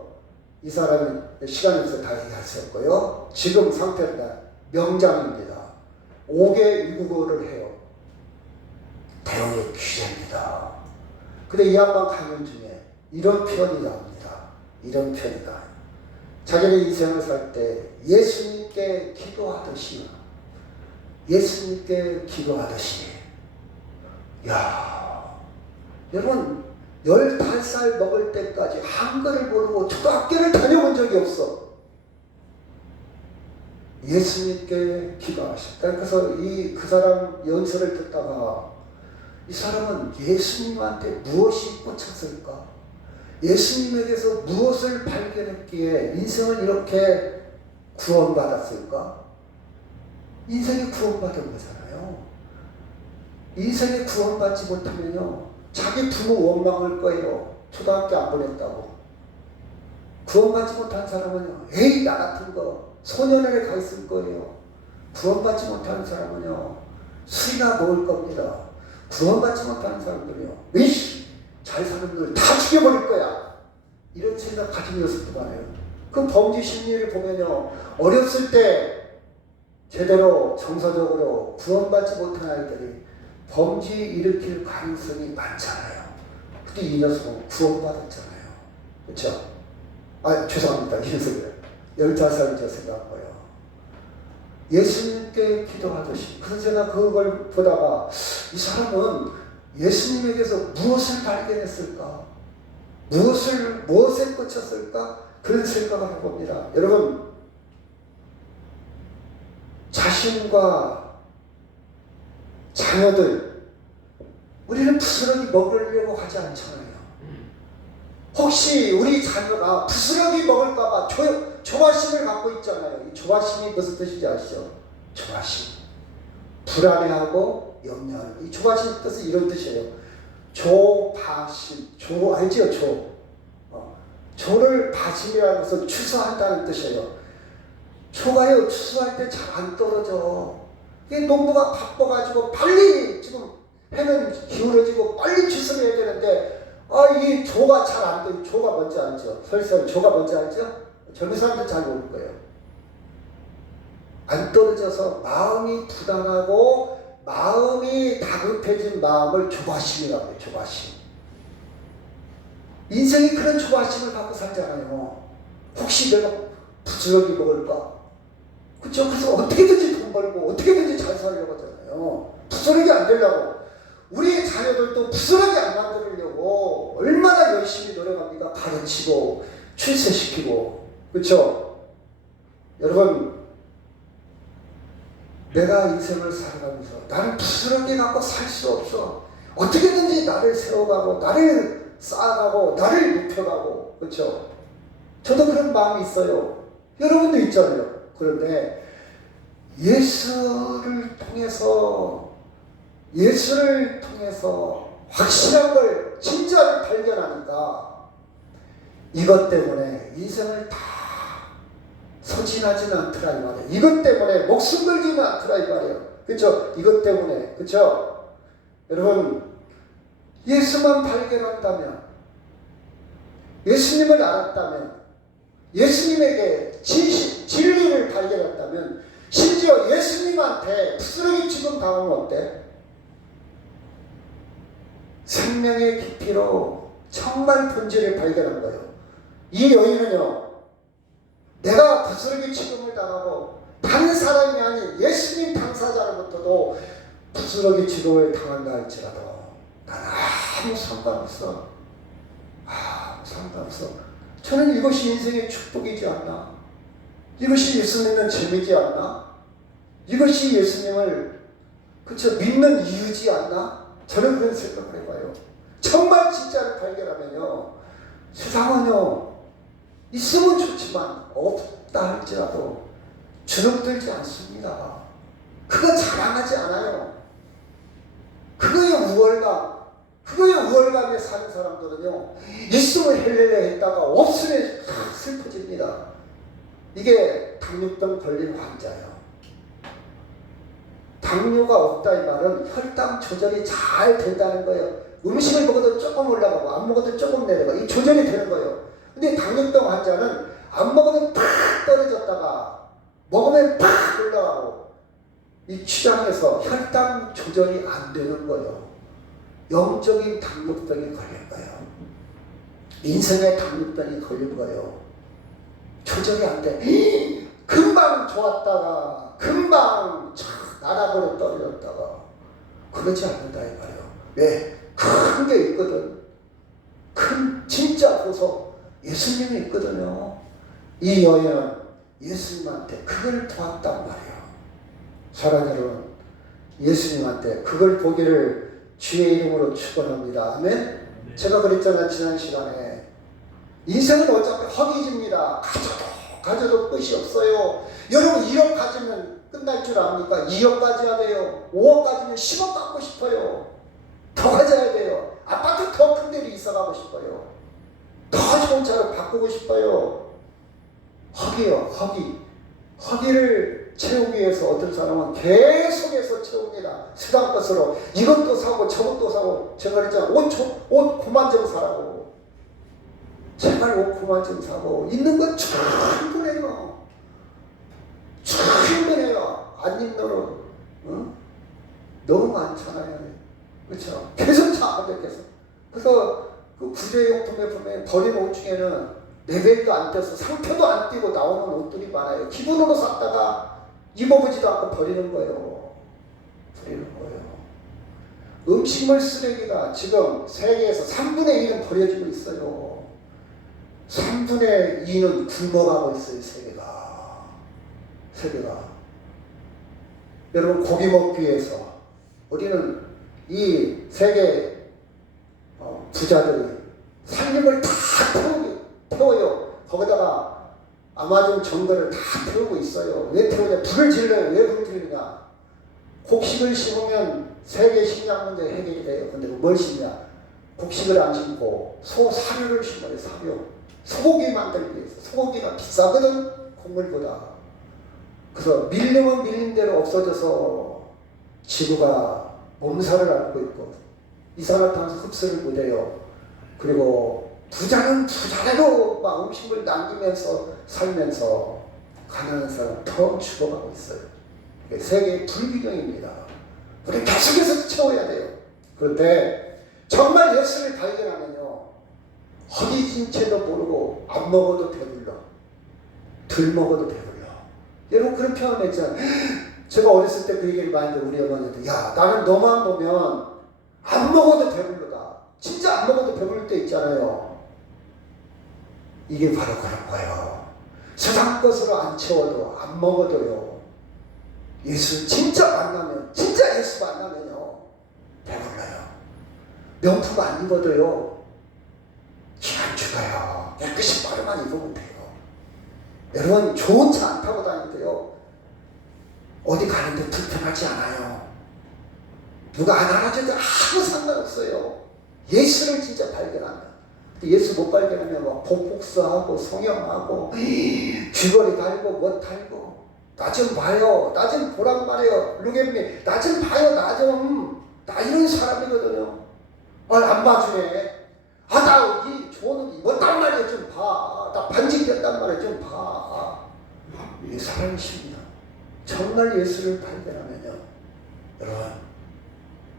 이 사람이 시간이 없어 다 얘기할 수 없고요. 지금 상태는 명장입니다. 5개 위국어를 해요. 대형의 귀재입니다. 근데 이 양반 강연 중에 이런 표현이 나옵니다. 이런 표현이다. 자기의 인생을 살 때 예수님께 기도하듯이 야 여러분 15살 먹을 때까지 한글을 모르고 초등학교를 다녀본 적이 없어. 예수님께 기도하셨다. 그래서 그 사람 연설을 듣다가 이 사람은 예수님한테 무엇이 꽂혔을까? 예수님에게서 무엇을 발견했기에 인생을 이렇게 구원받았을까? 인생이 구원받은 거잖아요. 인생에 구원받지 못하면요 자기 부모 원망할 거예요. 초등학교 안 보냈다고. 구원받지 못한 사람은요 에이 나 같은 거 소년원에 가 있을 거예요. 구원받지 못하는 사람은요 술이나 먹을 겁니다. 구원받지 못하는 사람들이요 이씨 잘 사는 놈을 다 죽여버릴 거야. 이런 생각 가진 녀석도 많아요. 그 범죄 심리를 보면요 어렸을 때 제대로 정서적으로 구원받지 못한 아이들이 범죄 일으킬 가능성이 많잖아요. 근데 이 녀석은 구원받았잖아요. 그렇죠? 아 죄송합니다. 이 녀석은 15살이죠 생각하고요. 예수님께 기도하듯이. 그래서 제가 그걸 보다가 이 사람은 예수님에게서 무엇을 발견했을까? 무엇에 꽂혔을까? 그런 생각을 해봅니다. 여러분 자신과 자녀들 우리는 부스러기 먹으려고 하지 않잖아요. 혹시 우리 자녀가 부스러기 먹을까봐 조바심을 갖고 있잖아요. 이 조바심이 무슨 뜻인지 아시죠? 조바심. 불안해하고 염려하는. 이 조바심 뜻은 이런 뜻이에요. 조바심. 알지요? 조를 바심이라는 것은 추수한다는 뜻이에요. 조가요 추수할 때 잘 안 떨어져. 이게 농부가 바빠가지고 빨리 지금 해는 기울어지고 빨리 추수를 해야 되는데 이 조가 잘 안 돼. 조가 뭔지 알죠? 설설 조가 뭔지 알죠? 젊은 사람들 잘 모를 거예요. 안 떨어져서 마음이 불안하고 마음이 다급해진 마음을 조바심이라고 해요. 조바심. 인생이 그런 조바심을 갖고 살잖아요. 혹시 내가 부스러기 먹을까? 그쵸? 그래서 어떻게든지 돈 벌고 어떻게든지 잘 살려고 하잖아요. 부스러기 안 되려고. 우리 자녀들도 부스러기 안 만들려고 얼마나 열심히 노력합니까? 가르치고 출세시키고. 그렇죠? 여러분 내가 인생을 살아가면서 나는 부스러기 갖고 살 수 없어. 어떻게든지 나를 세워가고 나를 쌓아가고 나를 높여가고. 그렇죠? 저도 그런 마음이 있어요. 여러분도 있잖아요. 그런데 예수를 통해서 확실한 걸 진짜를 발견하니까 이것 때문에 인생을 다 소진하지는 않더라 이 말이에요. 이것 때문에 목숨 걸지는 않더라 이 말이에요. 그렇죠? 이것 때문에. 그렇죠? 여러분 예수만 발견한다면, 예수님을 알았다면, 예수님에게 진리를 발견했다면, 심지어 예수님한테 부스러기 취급 당하면 어때? 생명의 깊이로 정말 본질을 발견한 거예요. 이 여인은요, 내가 부스러기 취급을 당하고 다른 사람이 아닌 예수님 당사자로부터도 부스러기 취급을 당한다 할지라도 나는 아무 상관없어. 상관없어. 저는 이것이 인생의 축복이지 않나? 이것이 예수 믿는 재미지 않나? 이것이 예수님을 믿는 이유지 않나? 저는 그런 생각을 해봐요. 정말 진짜를 발견하면요, 세상은요 있으면 좋지만 없다 할지라도 주눅들지 않습니다. 그거 자랑하지 않아요. 그거의 우월감에 사는 사람들은요, 있으면 헬렐레 했다가 없으면 슬퍼집니다. 이게 당뇨병 걸린 환자예요. 당뇨가 없다 이 말은 혈당 조절이 잘 된다는 거예요. 음식을 먹어도 조금 올라가고 안 먹어도 조금 내려가. 이 조절이 되는 거예요. 근데 당뇨병 환자는 안 먹으면 팍 떨어졌다가 먹으면 팍 올라가고, 이 췌장에서 혈당 조절이 안 되는 거예요. 영적인 당뇨병이 걸린 거예요. 인생의 당뇨병이 걸린 거예요. 조절이 안 돼. 금방 좋았다가 금방 나락으로 떨어졌다가 그러지 않는다 이 말이에요. 왜? 큰 게 있거든. 큰 진짜 보석 예수님이 있거든요. 이 여인은 예수님한테 그걸 도왔단 말이에요. 사랑하는 여러분, 예수님한테 그걸 보기를 주의 이름으로 축원합니다. 아멘. 제가 그랬잖아요, 지난 시간에. 인생은 어차피 허기집니다. 가져도 끝이 없어요. 여러분 1억 가지면 끝날 줄 압니까? 2억 가져야 돼요. 5억 가지면 10억 갖고 싶어요. 더 가져야 돼요. 아파트 더 큰 데로 이사 가고 싶어요. 더 좋은 차를 바꾸고 싶어요. 허기요, 허기. 허기를 채우기 위해서 어떤 사람은 계속해서 채웁니다. 세상 것으로 이것도 사고 저것도 사고. 제가 그랬잖아요. 옷 9만 점 사라고. 제발 옷 9만 점 사고. 있는 건 충분해요. 충분해요. 안 입는 옷 너무 많잖아요. 그렇죠? 계속 사는데 계속. 그래서 그 구제용품에 보면 버린 옷 중에는 레벨도 안 떼서 상표도 안 띄고 나오는 옷들이 많아요. 기분으로 샀다가 입어보지도 않고 버리는 거예요. 음식물 쓰레기가 지금 세계에서 3분의 1은 버려지고 있어요. 3분의 2는 굶어가고 있어요. 세계가. 여러분, 고기 먹기 위해서 우리는 이 세계 부자들이 산림을 다 태워요. 거기다가 아마존 정글을 다 태우고 있어요. 왜 태우냐? 불을 질러요. 왜 불을 지르냐? 곡식을 심으면 세계 식량 문제 해결이 돼요. 근데 뭘 심냐? 곡식을 안 심고 사료를 심어요. 소고기 만들기 위해서. 소고기가 비싸거든, 곡물보다. 그래서 밀리면 밀린 대로 없어져서 지구가 몸살을 앓고 있고, 이산화탄소 흡수를 못해요. 그리고 부자는 부자대로 막 음식을 남기면서 살면서 가난한 사람 더 죽어가고 있어요. 이게 세계의 불균형입니다. 우리 계속해서 채워야 돼요. 그런데 정말 예수를 발견하면요, 허기진 채도 모르고 안 먹어도 배불러, 덜 먹어도 배불러. 여러분 그런 표현을 했잖아요. 제가 어렸을 때 그 얘기를 많이 듣고 우리 어머니한테, 야, 나는 너만 보면 안 먹어도 배불러다. 진짜 안 먹어도 배부를 때 있잖아요. 이게 바로 그런 거예요. 세상 것으로 안 채워도 안 먹어도요, 예수 진짜 만나면, 진짜 예수 만나면요 배불러요. 명품 안 입어도요 안 죽어요. 깨끗이 바로만 입으면 돼요. 여러분 좋은 차 안 타고 다니도요 어디 가는데 불편하지 않아요. 누가 안 알아줘도 아무 상관없어요. 예수를 진짜 발견하면. 예수 못 발견하면 막 복복수하고 성형하고 귀걸이 달고 뭐 달고, 나 좀 봐요, 나 좀 보란 말이에요. 루게미, 나 좀 봐요, 나 이런 사람이거든요. 안 봐주네. 나 이 좋은 옷 입었단 말이에요, 좀 봐. 나 반지 꼈단 말이에요, 좀 봐. 이게 사람이십니다. 정말 예수를 발견하면요, 여러분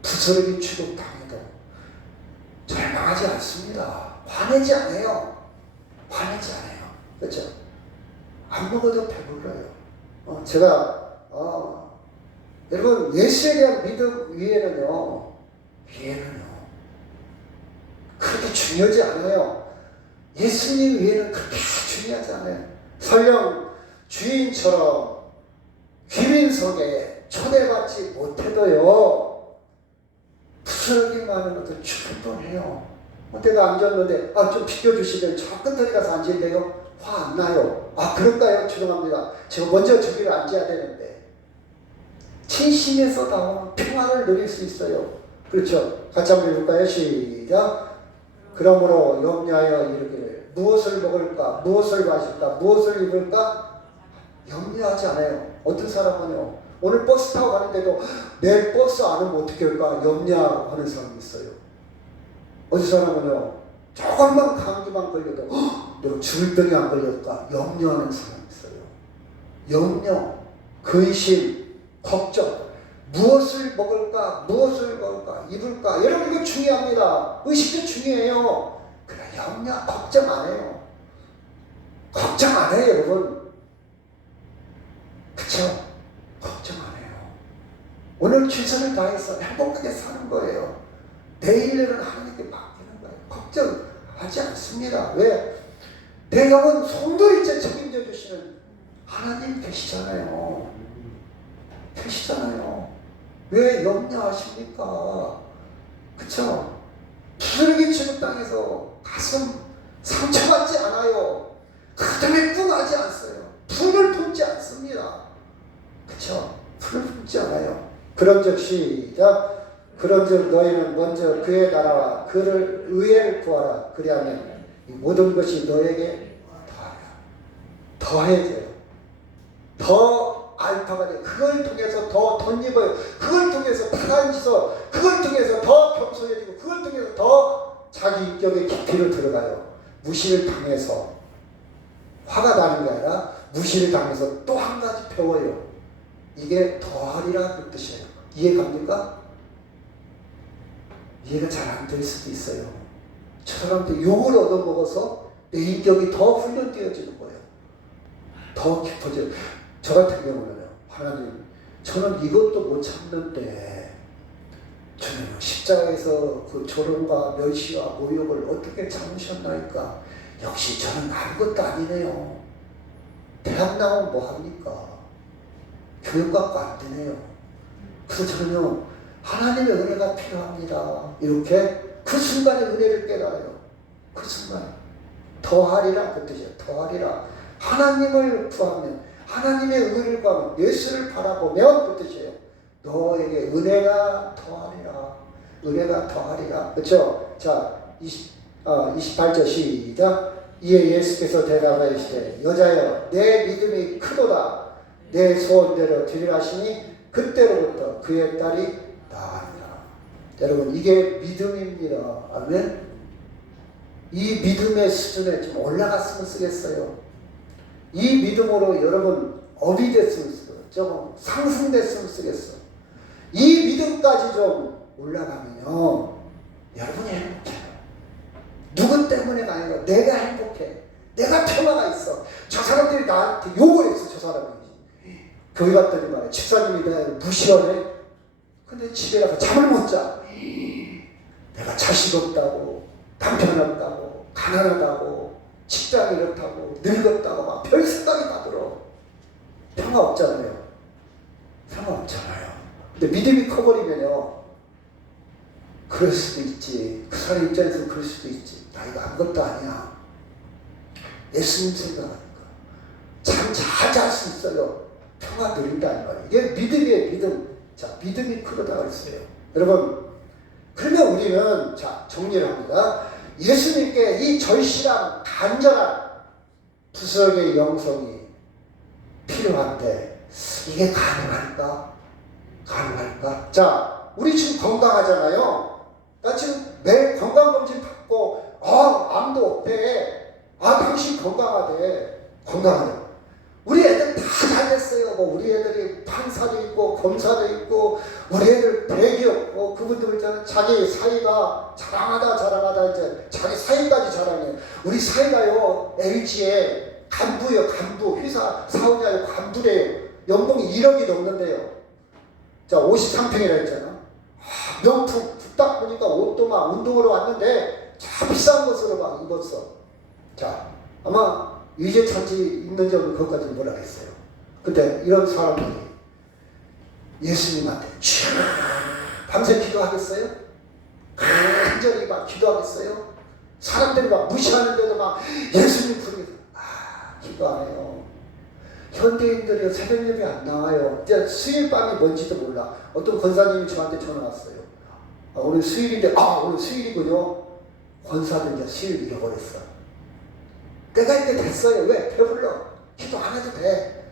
부스러기 취급당해도 절망하지 않습니다. 화내지 않아요. 그렇죠? 안 먹어도 배불러요. 제가 여러분 예수에 대한 믿음 위에는요 그렇게 중요하지 않아요. 예수님 외에는 그렇게 중요하지 않아요. 설령 주인처럼 귀빈석에 초대받지 못해도요, 부스러기만 하면 충분해요. 내가 앉았는데 좀 비켜주시면 저 끝에 가서 앉을래요? 화 안 나요. 그럴까요? 죄송합니다. 제가 먼저 저기를 앉아야 되는데. 진심에서 나오는 평화를 누릴 수 있어요. 그렇죠? 같이 한번 읽을까요? 시작. 그러므로 염려하여 이르기를 무엇을 먹을까? 무엇을 마실까? 무엇을 입을까? 염려하지 않아요. 어떤 사람은요, 오늘 버스 타고 가는데도 내 버스 안 오면 어떻게 할까? 염려하는 사람이 있어요. 어떤 사람은요, 조금만 감기만 걸려도 내가 죽을 병이 안 걸렸을까? 염려하는 사람이 있어요. 염려, 근심, 걱정. 무엇을 먹을까? 무엇을 먹을까? 입을까? 여러분 이거 중요합니다. 의식도 중요해요. 그래, 염려, 걱정 안 해요. 걱정 안 해요, 여러분. 그쵸? 걱정 안 해요. 오늘 최선을 다해서 행복하게 사는 거예요. 내일은 하나님께 맡기는 거예요. 걱정하지 않습니다. 왜? 내 영혼 송두리째 책임져 주시는 하나님 계시잖아요. 계시잖아요. 왜 염려하십니까? 그쵸? 부스러기 치는 땅에서 가슴 상처받지 않아요. 가슴에 꿍하지 않어요. 불을 품지 않습니다. 그쵸? 불을 품지 않아요. 그런즉 시작. 그런즉 너희는 먼저 그의 나라와 그를 의를 구하라. 그리하면 이 모든 것이 너에게 더해져요. 더 알파가 돼. 그걸 통해서 더 덧입어요. 그걸 통해서 다간지서, 그걸 통해서 더 겸손해지고, 그걸 통해서 더 자기 인격의 깊이로 들어가요. 무시를 당해서 화가 나는 게 아니라 무시를 당해서 또 한 가지 배워요. 이게 더하리라 그 뜻이에요. 이해갑니까? 이해가 잘 안 될 수도 있어요. 저 사람한테 욕을 얻어먹어서 내 인격이 더 훈련되어지는 거예요. 더 깊어져요. 저 같은 경우는요, 하나님, 저는 이것도 못 참는데, 저는 십자가에서 그 조롱과 멸시와 모욕을 어떻게 참으셨나이까? 역시 저는 아무것도 아니네요. 대학 나오면 뭐합니까? 교육받고 안 되네요. 그래서 저는요, 하나님의 은혜가 필요합니다. 이렇게 그 순간에 은혜를 깨달아요. 그 순간. 더하리라 그 뜻이에요. 더하리라. 하나님을 구하면, 하나님의 은혜를 구하면, 예수를 바라보면 그 뜻이에요. 너에게 은혜가 더하리라. 은혜가 더하리라. 그렇죠? 자, 28절 시작. 이에 예수께서 대답하시되 여자여 내 믿음이 크도다. 내 소원대로 드리라 하시니 그때로부터 그의 딸이 나으리라. 여러분 이게 믿음입니다. 아멘. 이 믿음의 수준에 좀 올라갔으면 쓰겠어요. 이 믿음으로 여러분 업이 됐으면 쓰겠어요. 조금 상승됐으면 쓰겠어요. 이 믿음까지 좀 올라가면요, 여러분이 행복해요. 누구 때문에가 아니라 내가 행복해. 내가 평화가 있어. 저 사람들이 나한테 욕을 했어. 저 사람이 교회 갔더니 말이야, 집사님이 내가 무시하네. 근데 집에 가서 잠을 못 자. 내가 자식 없다고, 남편 없다고, 가난하다고, 직장이 이렇다고, 늙었다고 막 별 생각이 다 들어. 평화 없잖아요. 평화 없잖아요. 근데 믿음이 커버리면요, 그럴 수도 있지. 그 사람 입장에서 그럴 수도 있지. 나 이거 아무것도 아니야. 예수님 생각하니까 잠 잘 잘 수 있어요. 평화 누린다는 말이에요. 이게 믿음이에요. 믿음. 자, 믿음이 크다 그랬어요. 여러분, 그러면 우리는 자 정리를 합니다. 예수님께 이 절실한 간절한 부스러기의 영성이 필요한데 이게 가능할까? 가능할까? 자, 우리 지금 건강하잖아요. 나 지금 매일 건강검진 받고 암도 없대. 당신 건강하대. 건강하대. 우리 애들 다 잘됐어요. 우리 애들이 판사도 있고 검사도 있고 우리 애들 대기업 그분들 있잖아요. 자기 사위가 자랑하다 이제 자기 사위까지 자랑해. 우리 사위가요 LG에 간부요. 간부 회사 사원이 간부래요. 연봉이 1억이 넘는데요. 자, 53평이라 했잖아. 명품 딱 보니까 옷도 막 운동으로 왔는데 참 비싼 것으로 막 입었어. 자, 아마 위제 찬지 있는지 없는지 그것까지는 모르겠어요. 근데 이런 사람들이 예수님한테 밤새 기도하겠어요? 간절히 막 기도하겠어요? 사람들이 막 무시하는데도 막 예수님 부르겠어요? 기도 안 해요. 현대인들이 새벽 예배 안 나와요. 이제 수요일 밤이 뭔지도 몰라. 어떤 권사님이 저한테 전화 왔어요. 오늘 수요일인데, 오늘 수요일이군요. 권사도 이제 수요일 잃어버렸어. 내가 이제 됐어요. 왜? 배불러. 기도 안 해도 돼.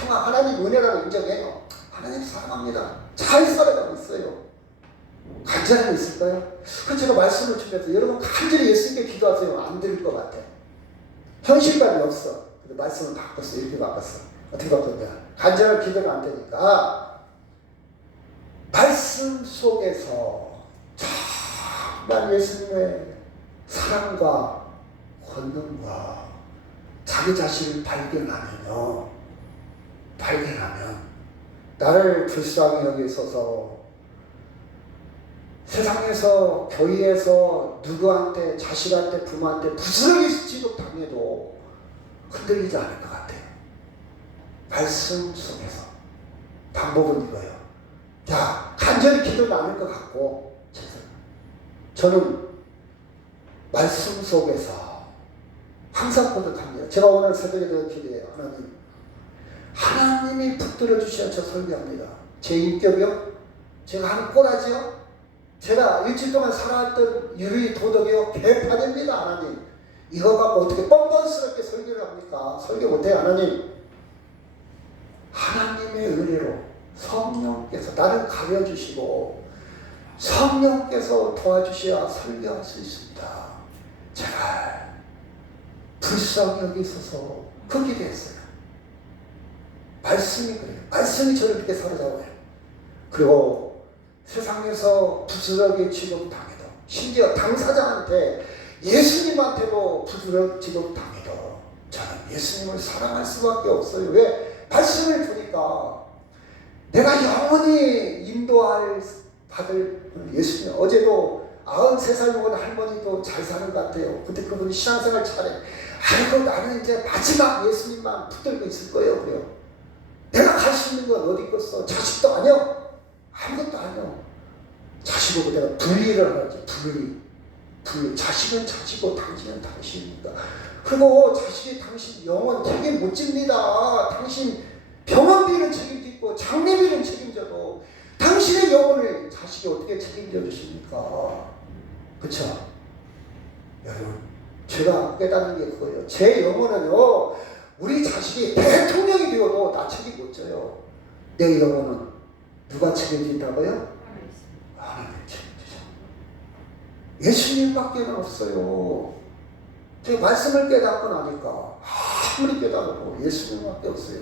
평화, 하나님 은혜라고 인정해요. 하나님 사랑합니다. 잘 살아가고 있어요. 간절함이 있을까요? 그래서 제가 말씀을 주면서 여러분 간절히 예수님께 기도하세요. 안 들을 것 같아. 현실감이 없어. 그래서 말씀을 바꿨어. 이렇게 바꿨어. 어떻게 바꿨냐? 간절한 기도가 안 되니까 말씀 속에서 정말 예수님의 사랑과 권능과 자기 자신을 발견하면 나를 불쌍히 여기 있어서 세상에서 교회에서 누구한테 자식한테 부모한테 부스러기 취급당해도 흔들리지 않을 것 같아요. 말씀 속에서 방법은 이거예요. 간절히 기도는 않을 것 같고 저는 말씀 속에서 항상 고백합니다. 제가 오늘 새벽에 더 기도해요. 하나님이 붙들어 주셔야 저 설교합니다. 제 인격이요? 제가 하는 꼬라지요? 제가 일주일 동안 살아왔던 유리 도덕이요? 개판입니다. 하나님. 이거 갖고 어떻게 뻔뻔스럽게 설교를 합니까? 설교 못해요. 하나님의 은혜로 성령께서 나를 가려주시고 성령께서 도와주셔야 설교할 수 있습니다. 제발 불쌍히 여기 있어서 그 기도했어요. 말씀이 그래요. 말씀이 저를 이렇게 사로잡아요. 그리고 세상에서 부스러기 취급당해도 심지어 당사자한테 예수님한테도 부스러기 취급당해도 저는 예수님을 사랑할 수밖에 없어요. 왜? 말씀을 보니까 내가 영원히 인도할 받을 예수님. 어제도 93살 먹은 할머니도 잘 사는 것 같아요. 근데 그분이 신앙생활 잘해. 나는 이제 마지막 예수님만 붙들고 있을 거예요. 그래요. 내가 갈 수 있는 건 어디 있겠어? 자식도 아니요. 아무것도 아니요. 자식하고 내가 분리를 하지. 분리. 자식은 자식이고 당신은 당신입니다. 그리고 자식이 당신 영원 책임 못 집니다. 당신 병원비는 책임지고 장례비는 책임져도 당신의 영혼을 자식이 어떻게 책임져 주십니까? 그쵸? 여러분, 제가 깨닫는 게 그거예요. 제 영혼은요, 우리 자식이 대통령이 되어도 나 책임 못 져요. 내 영혼은 누가 책임진다고요? 하나님 책임지죠. 예수님밖에 없어요. 제가 말씀을 깨닫고 나니까 아무리 깨닫고 예수님밖에 없어요.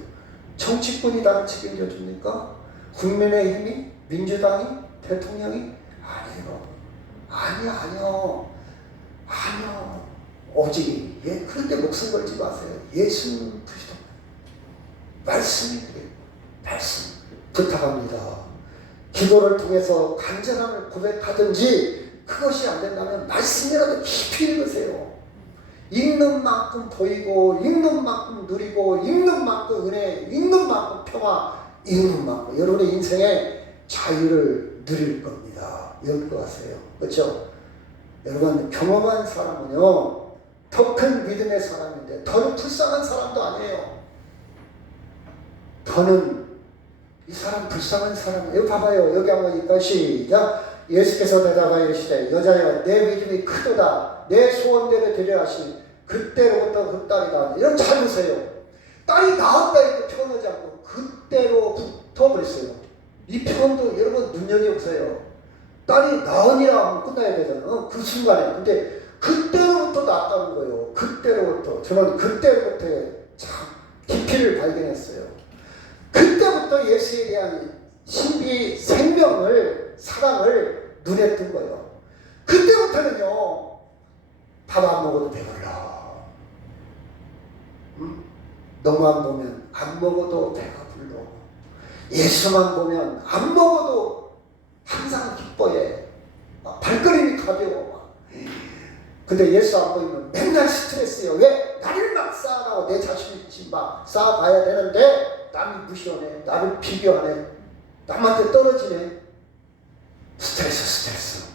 정치권이 나를 책임져 줍니까? 국민의힘이? 민주당이? 대통령이? 아니요. 오직 그런데 목숨 걸지 마세요. 예수님 그리스도 말씀이 그래요. 말씀 부탁합니다. 기도를 통해서 간절함을 고백하든지 그것이 안 된다면 말씀이라도 깊이 읽으세요. 읽는 만큼 보이고 읽는 만큼 누리고 읽는 만큼 은혜, 읽는 만큼 평화, 읽는 만큼 여러분의 인생에 자유를 누릴 겁니다. 이럴 것 같아요. 그렇죠? 여러분 경험한 사람은요 더 큰 믿음의 사람인데 더는 불쌍한 사람도 아니에요. 더는 이 사람 불쌍한 사람. 여기 봐봐요. 여기 한번 읽까 시작. 예수께서 대답하여 이르시되 여자여 내 믿음이 크도다. 내 소원대로 되려 하시니 그때로부터 그 딸이 나왔다. 이런 잘 보세요. 딸이 나왔다 이렇게 표현하지 않고 그때로부터 그랬어요. 이 표현도 여러분 눈여겨보세요. 딸이 나으니라 하면 끝나야 되잖아요. 그 순간에. 근데 그때로부터 나왔다는 거예요. 그때로부터. 저는 그때로부터 참 깊이를 발견했어요. 그때부터 예수에 대한 신비 생명을 사랑을 눈에 뜬 거예요. 그때부터는요 밥 안 먹어도 배불러. 너만 보면 안 먹어도 배가 불러. 예수만 보면 안 먹어도 항상 기뻐해. 발걸음이 가벼워. 근데 예수 안 보이면 맨날 스트레스예요. 왜? 나를 막 쌓아가고 내 자신을 막 쌓아가야 되는데 남이 무시하네, 나를 비교하네, 남한테 떨어지네. 스트레스.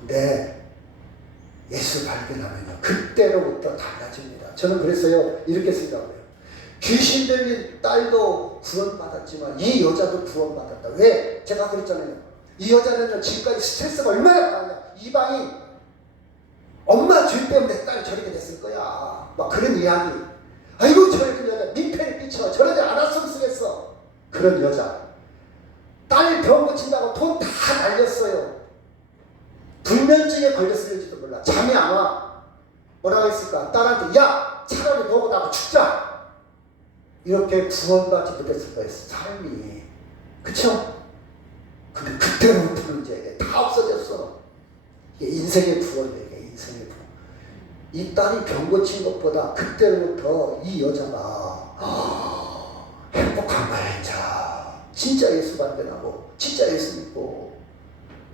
근데 예수 발견하면요, 그때로부터 달라집니다. 저는 그랬어요. 이렇게 생각해요. 귀신 들린 딸도 구원받았지만 이 여자도 구원받았다. 왜? 제가 그랬잖아요. 이 여자는 지금까지 스트레스가 얼마나 많냐. 이방이 엄마 죄 때문에 딸이 저렇게 됐을 거야. 막 그런 이야기. 아이고 저런 여자 민폐를 끼쳐. 저러지 않았으면 쓰겠어. 그런 여자. 딸 병 고친다고 돈 다 날렸어요. 불면증에 걸렸을지도 몰라. 잠이 안 와. 뭐라고 했을까? 딸한테 야 차라리 너고 나고 죽자. 이렇게 구원받지 못했을 거예요. 삶이. 그쵸? 근데 그때부터는 이제 다 없어졌어. 이게 인생의 구원이에요. 인생의 구원. 이 딸이 병 고친 것보다 그때부터 이 여자가 행복한 거야. 이제 진짜 예수 발견하고 진짜 예수 믿고.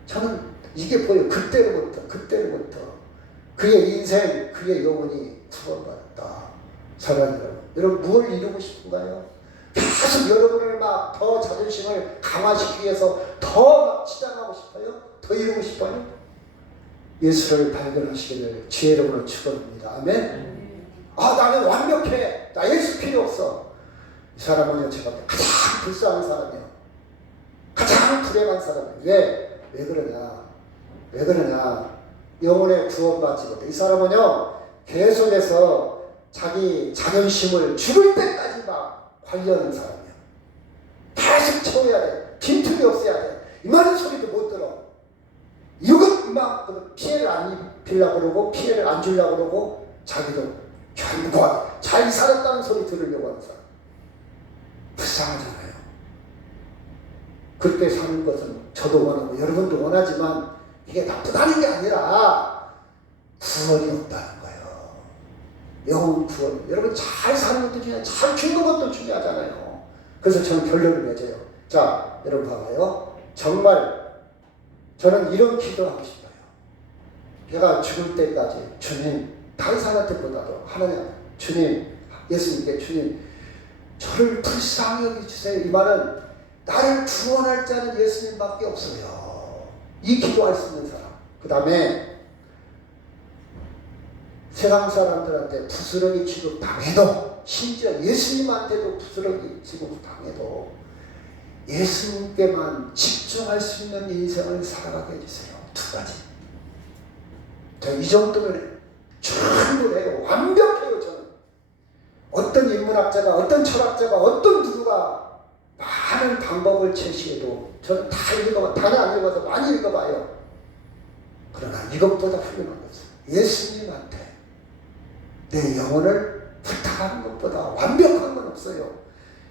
저는 이게 보여요. 그때로부터 그의 인생, 그의 영혼이 구원받았다. 사랑하는 여러분, 뭘 이루고 싶은가요? 계속 여러분을 막 더 자존심을 강화시키기 위해서 더 막 치장하고 싶어요? 더 이루고 싶어요? 예수를 발견하시기를 주의 이름으로 축원합니다. 아멘. 나는 완벽해. 나 예수 필요 없어. 이 사람은요, 제가 가장 불쌍한 사람이에요. 가장 불행한 사람이에요. 왜 그러냐? 영혼의 구원받지 못해. 이 사람은요, 계속해서 자기 자존심을 죽을 때까지 막 관리하는 사람이야. 계속 채워야 돼. 빈틈이 없어야 돼. 이 많은 소리도 못 들어. 이것만큼 피해를 안 입히려고 그러고 피해를 안 주려고 그러고 자기도 견고하게 잘 살았다는 소리 들으려고 하는 사람. 불쌍하잖아요. 그렇게 사는 것은 저도 원하고 여러분도 원하지만 이게 나쁘다는 게 아니라 구원이 없다는 거예요. 영혼 구원. 여러분 잘 사는 것도 중요해요. 잘 죽는 것도 중요하잖아요. 그래서 저는 결론을 맺어요. 자, 여러분 봐봐요. 정말 저는 이런 기도하고 싶어요. 제가 죽을 때까지 주님, 다른 사람한테보다도 하나님, 주님, 예수님께 주님, 저를 불쌍히 여기주세요. 이 말은 나를 구원할 자는 예수님밖에 없어요. 이 기도할 수 있는 사람. 그 다음에 세상 사람들한테 부스러기 취급당해도, 심지어 예수님한테도 부스러기 취급당해도 예수님께만 집중할 수 있는 인생을 살아가게 해주세요. 두 가지. 이 정도면 충분해요. 완벽해요. 저는 어떤 인문학자가, 어떤 철학자가, 어떤 누구가 많은 방법을 제시해도 저는 다 읽어봐, 다는 안 읽어서 많이 읽어봐요. 그러나 이것보다 훌륭한 것은 예수님한테 내 영혼을 부탁하는 것보다 완벽한 건 없어요.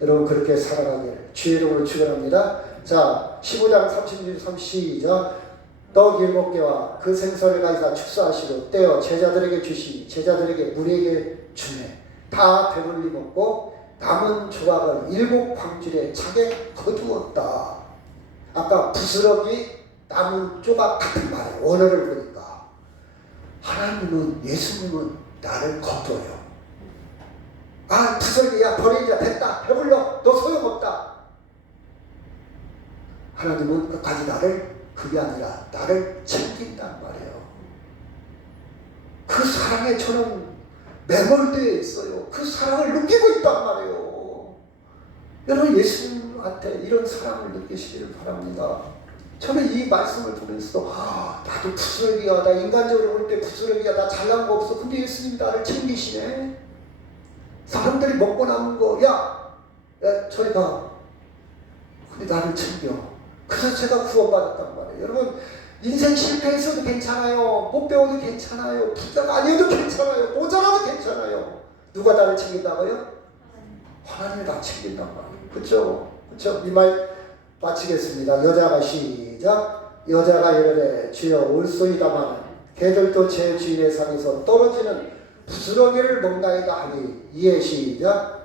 여러분 그렇게 살아가기를 주의 이름으로 축원합니다. 자, 15장 36절 시작. 떡 7개와 그 생선을 가지고 축사하시고 떼어 제자들에게 주시니 제자들에게 무리에게 주매 다 배불리 먹고 남은 조각을 7 광줄에 차게 거두었다. 아까 부스러기 남은 조각 같은 말이에요. 원어를 보니까 하나님은, 예수님은 나를 거둬요. 부스러기야 버리자, 됐다, 배불러, 너 소용없다. 하나님은 끝까지 나를, 그게 아니라 나를 챙긴단 말이에요. 그 사랑에 저는 매몰되어 있어요. 그 사랑을 느끼고 있단 말이에요. 여러분 예수님한테 이런 사랑을 느끼시기를 바랍니다. 저는 이 말씀을 보면서 나도 부스러기야, 나 인간적으로 볼 때 부스러기야, 나 잘난 거 없어. 근데 예수님이 나를 챙기시네. 사람들이 먹고 남은 거, 야 저리 가. 근데 나를 챙겨. 그래서 제가 구원받았단 말이에요. 여러분 인생 실패했어도 괜찮아요. 못 배워도 괜찮아요. 부자가 아니어도 괜찮아요. 모자라도 괜찮아요. 누가 나를 챙긴다고요? 하나님이 나 챙긴단 말이에요. 그렇죠? 이 말 마치겠습니다. 여자가 시작. 여자가 이르되 주여 올소이다마는 개들도 제 주인의 상에서 떨어지는 부스러기를 먹나이다 하니 이에 시작.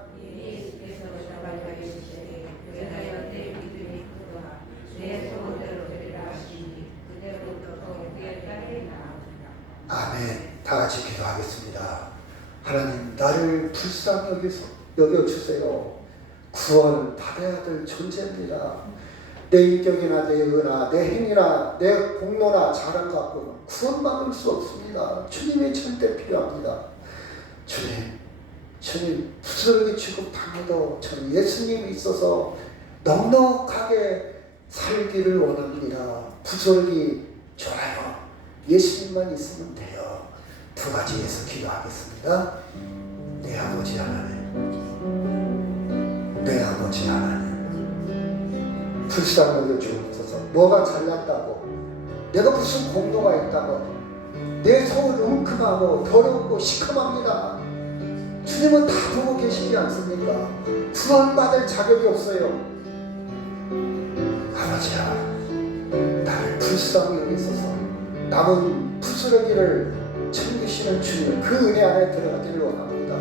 같이 기도하겠습니다. 하나님, 나를 불쌍히 여겨주세요. 구원 받아야 될 존재입니다. 내 인격이나 내 은하, 내 행위나 내 공로나 자랑 갖고는 구원받을 수 없습니다. 주님의 절대 필요합니다. 주님 부스러기 취급당해도 저는 예수님이 있어서 넉넉하게 살기를 원합니다. 부스러기 좋아요. 예수님만 있으면 돼요. 두 가지에서 기도하겠습니다. 내 아버지 하나님, 내 아버지 하나님, 불쌍하게 주옵소서. 뭐가 잘났다고, 내가 무슨 공로가 있다고, 내 속은 웅큼하고 더럽고 시커멉니다. 주님은 다 보고 계시지 않습니까? 구원받을 자격이 없어요. 아버지야, 나를 불쌍히 여기소서. 남은 부스러기를 챙기시는 주님, 그 은혜 안에 들어가기를 원합니다.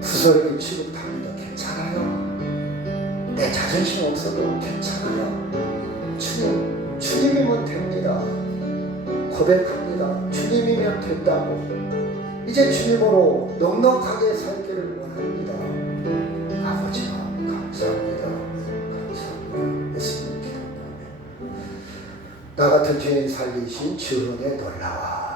부스러기 취급합니다. 괜찮아요. 내 자존심 없어도 괜찮아요. 주님이면 됩니다. 고백합니다. 주님이면 된다고. 이제 주님으로 넉넉하게 살기를 원합니다. 아버지와 감사합니다. 감사합니다. 예수님 기도합니다. 나 같은 죄인 살리신 주 은혜 놀라와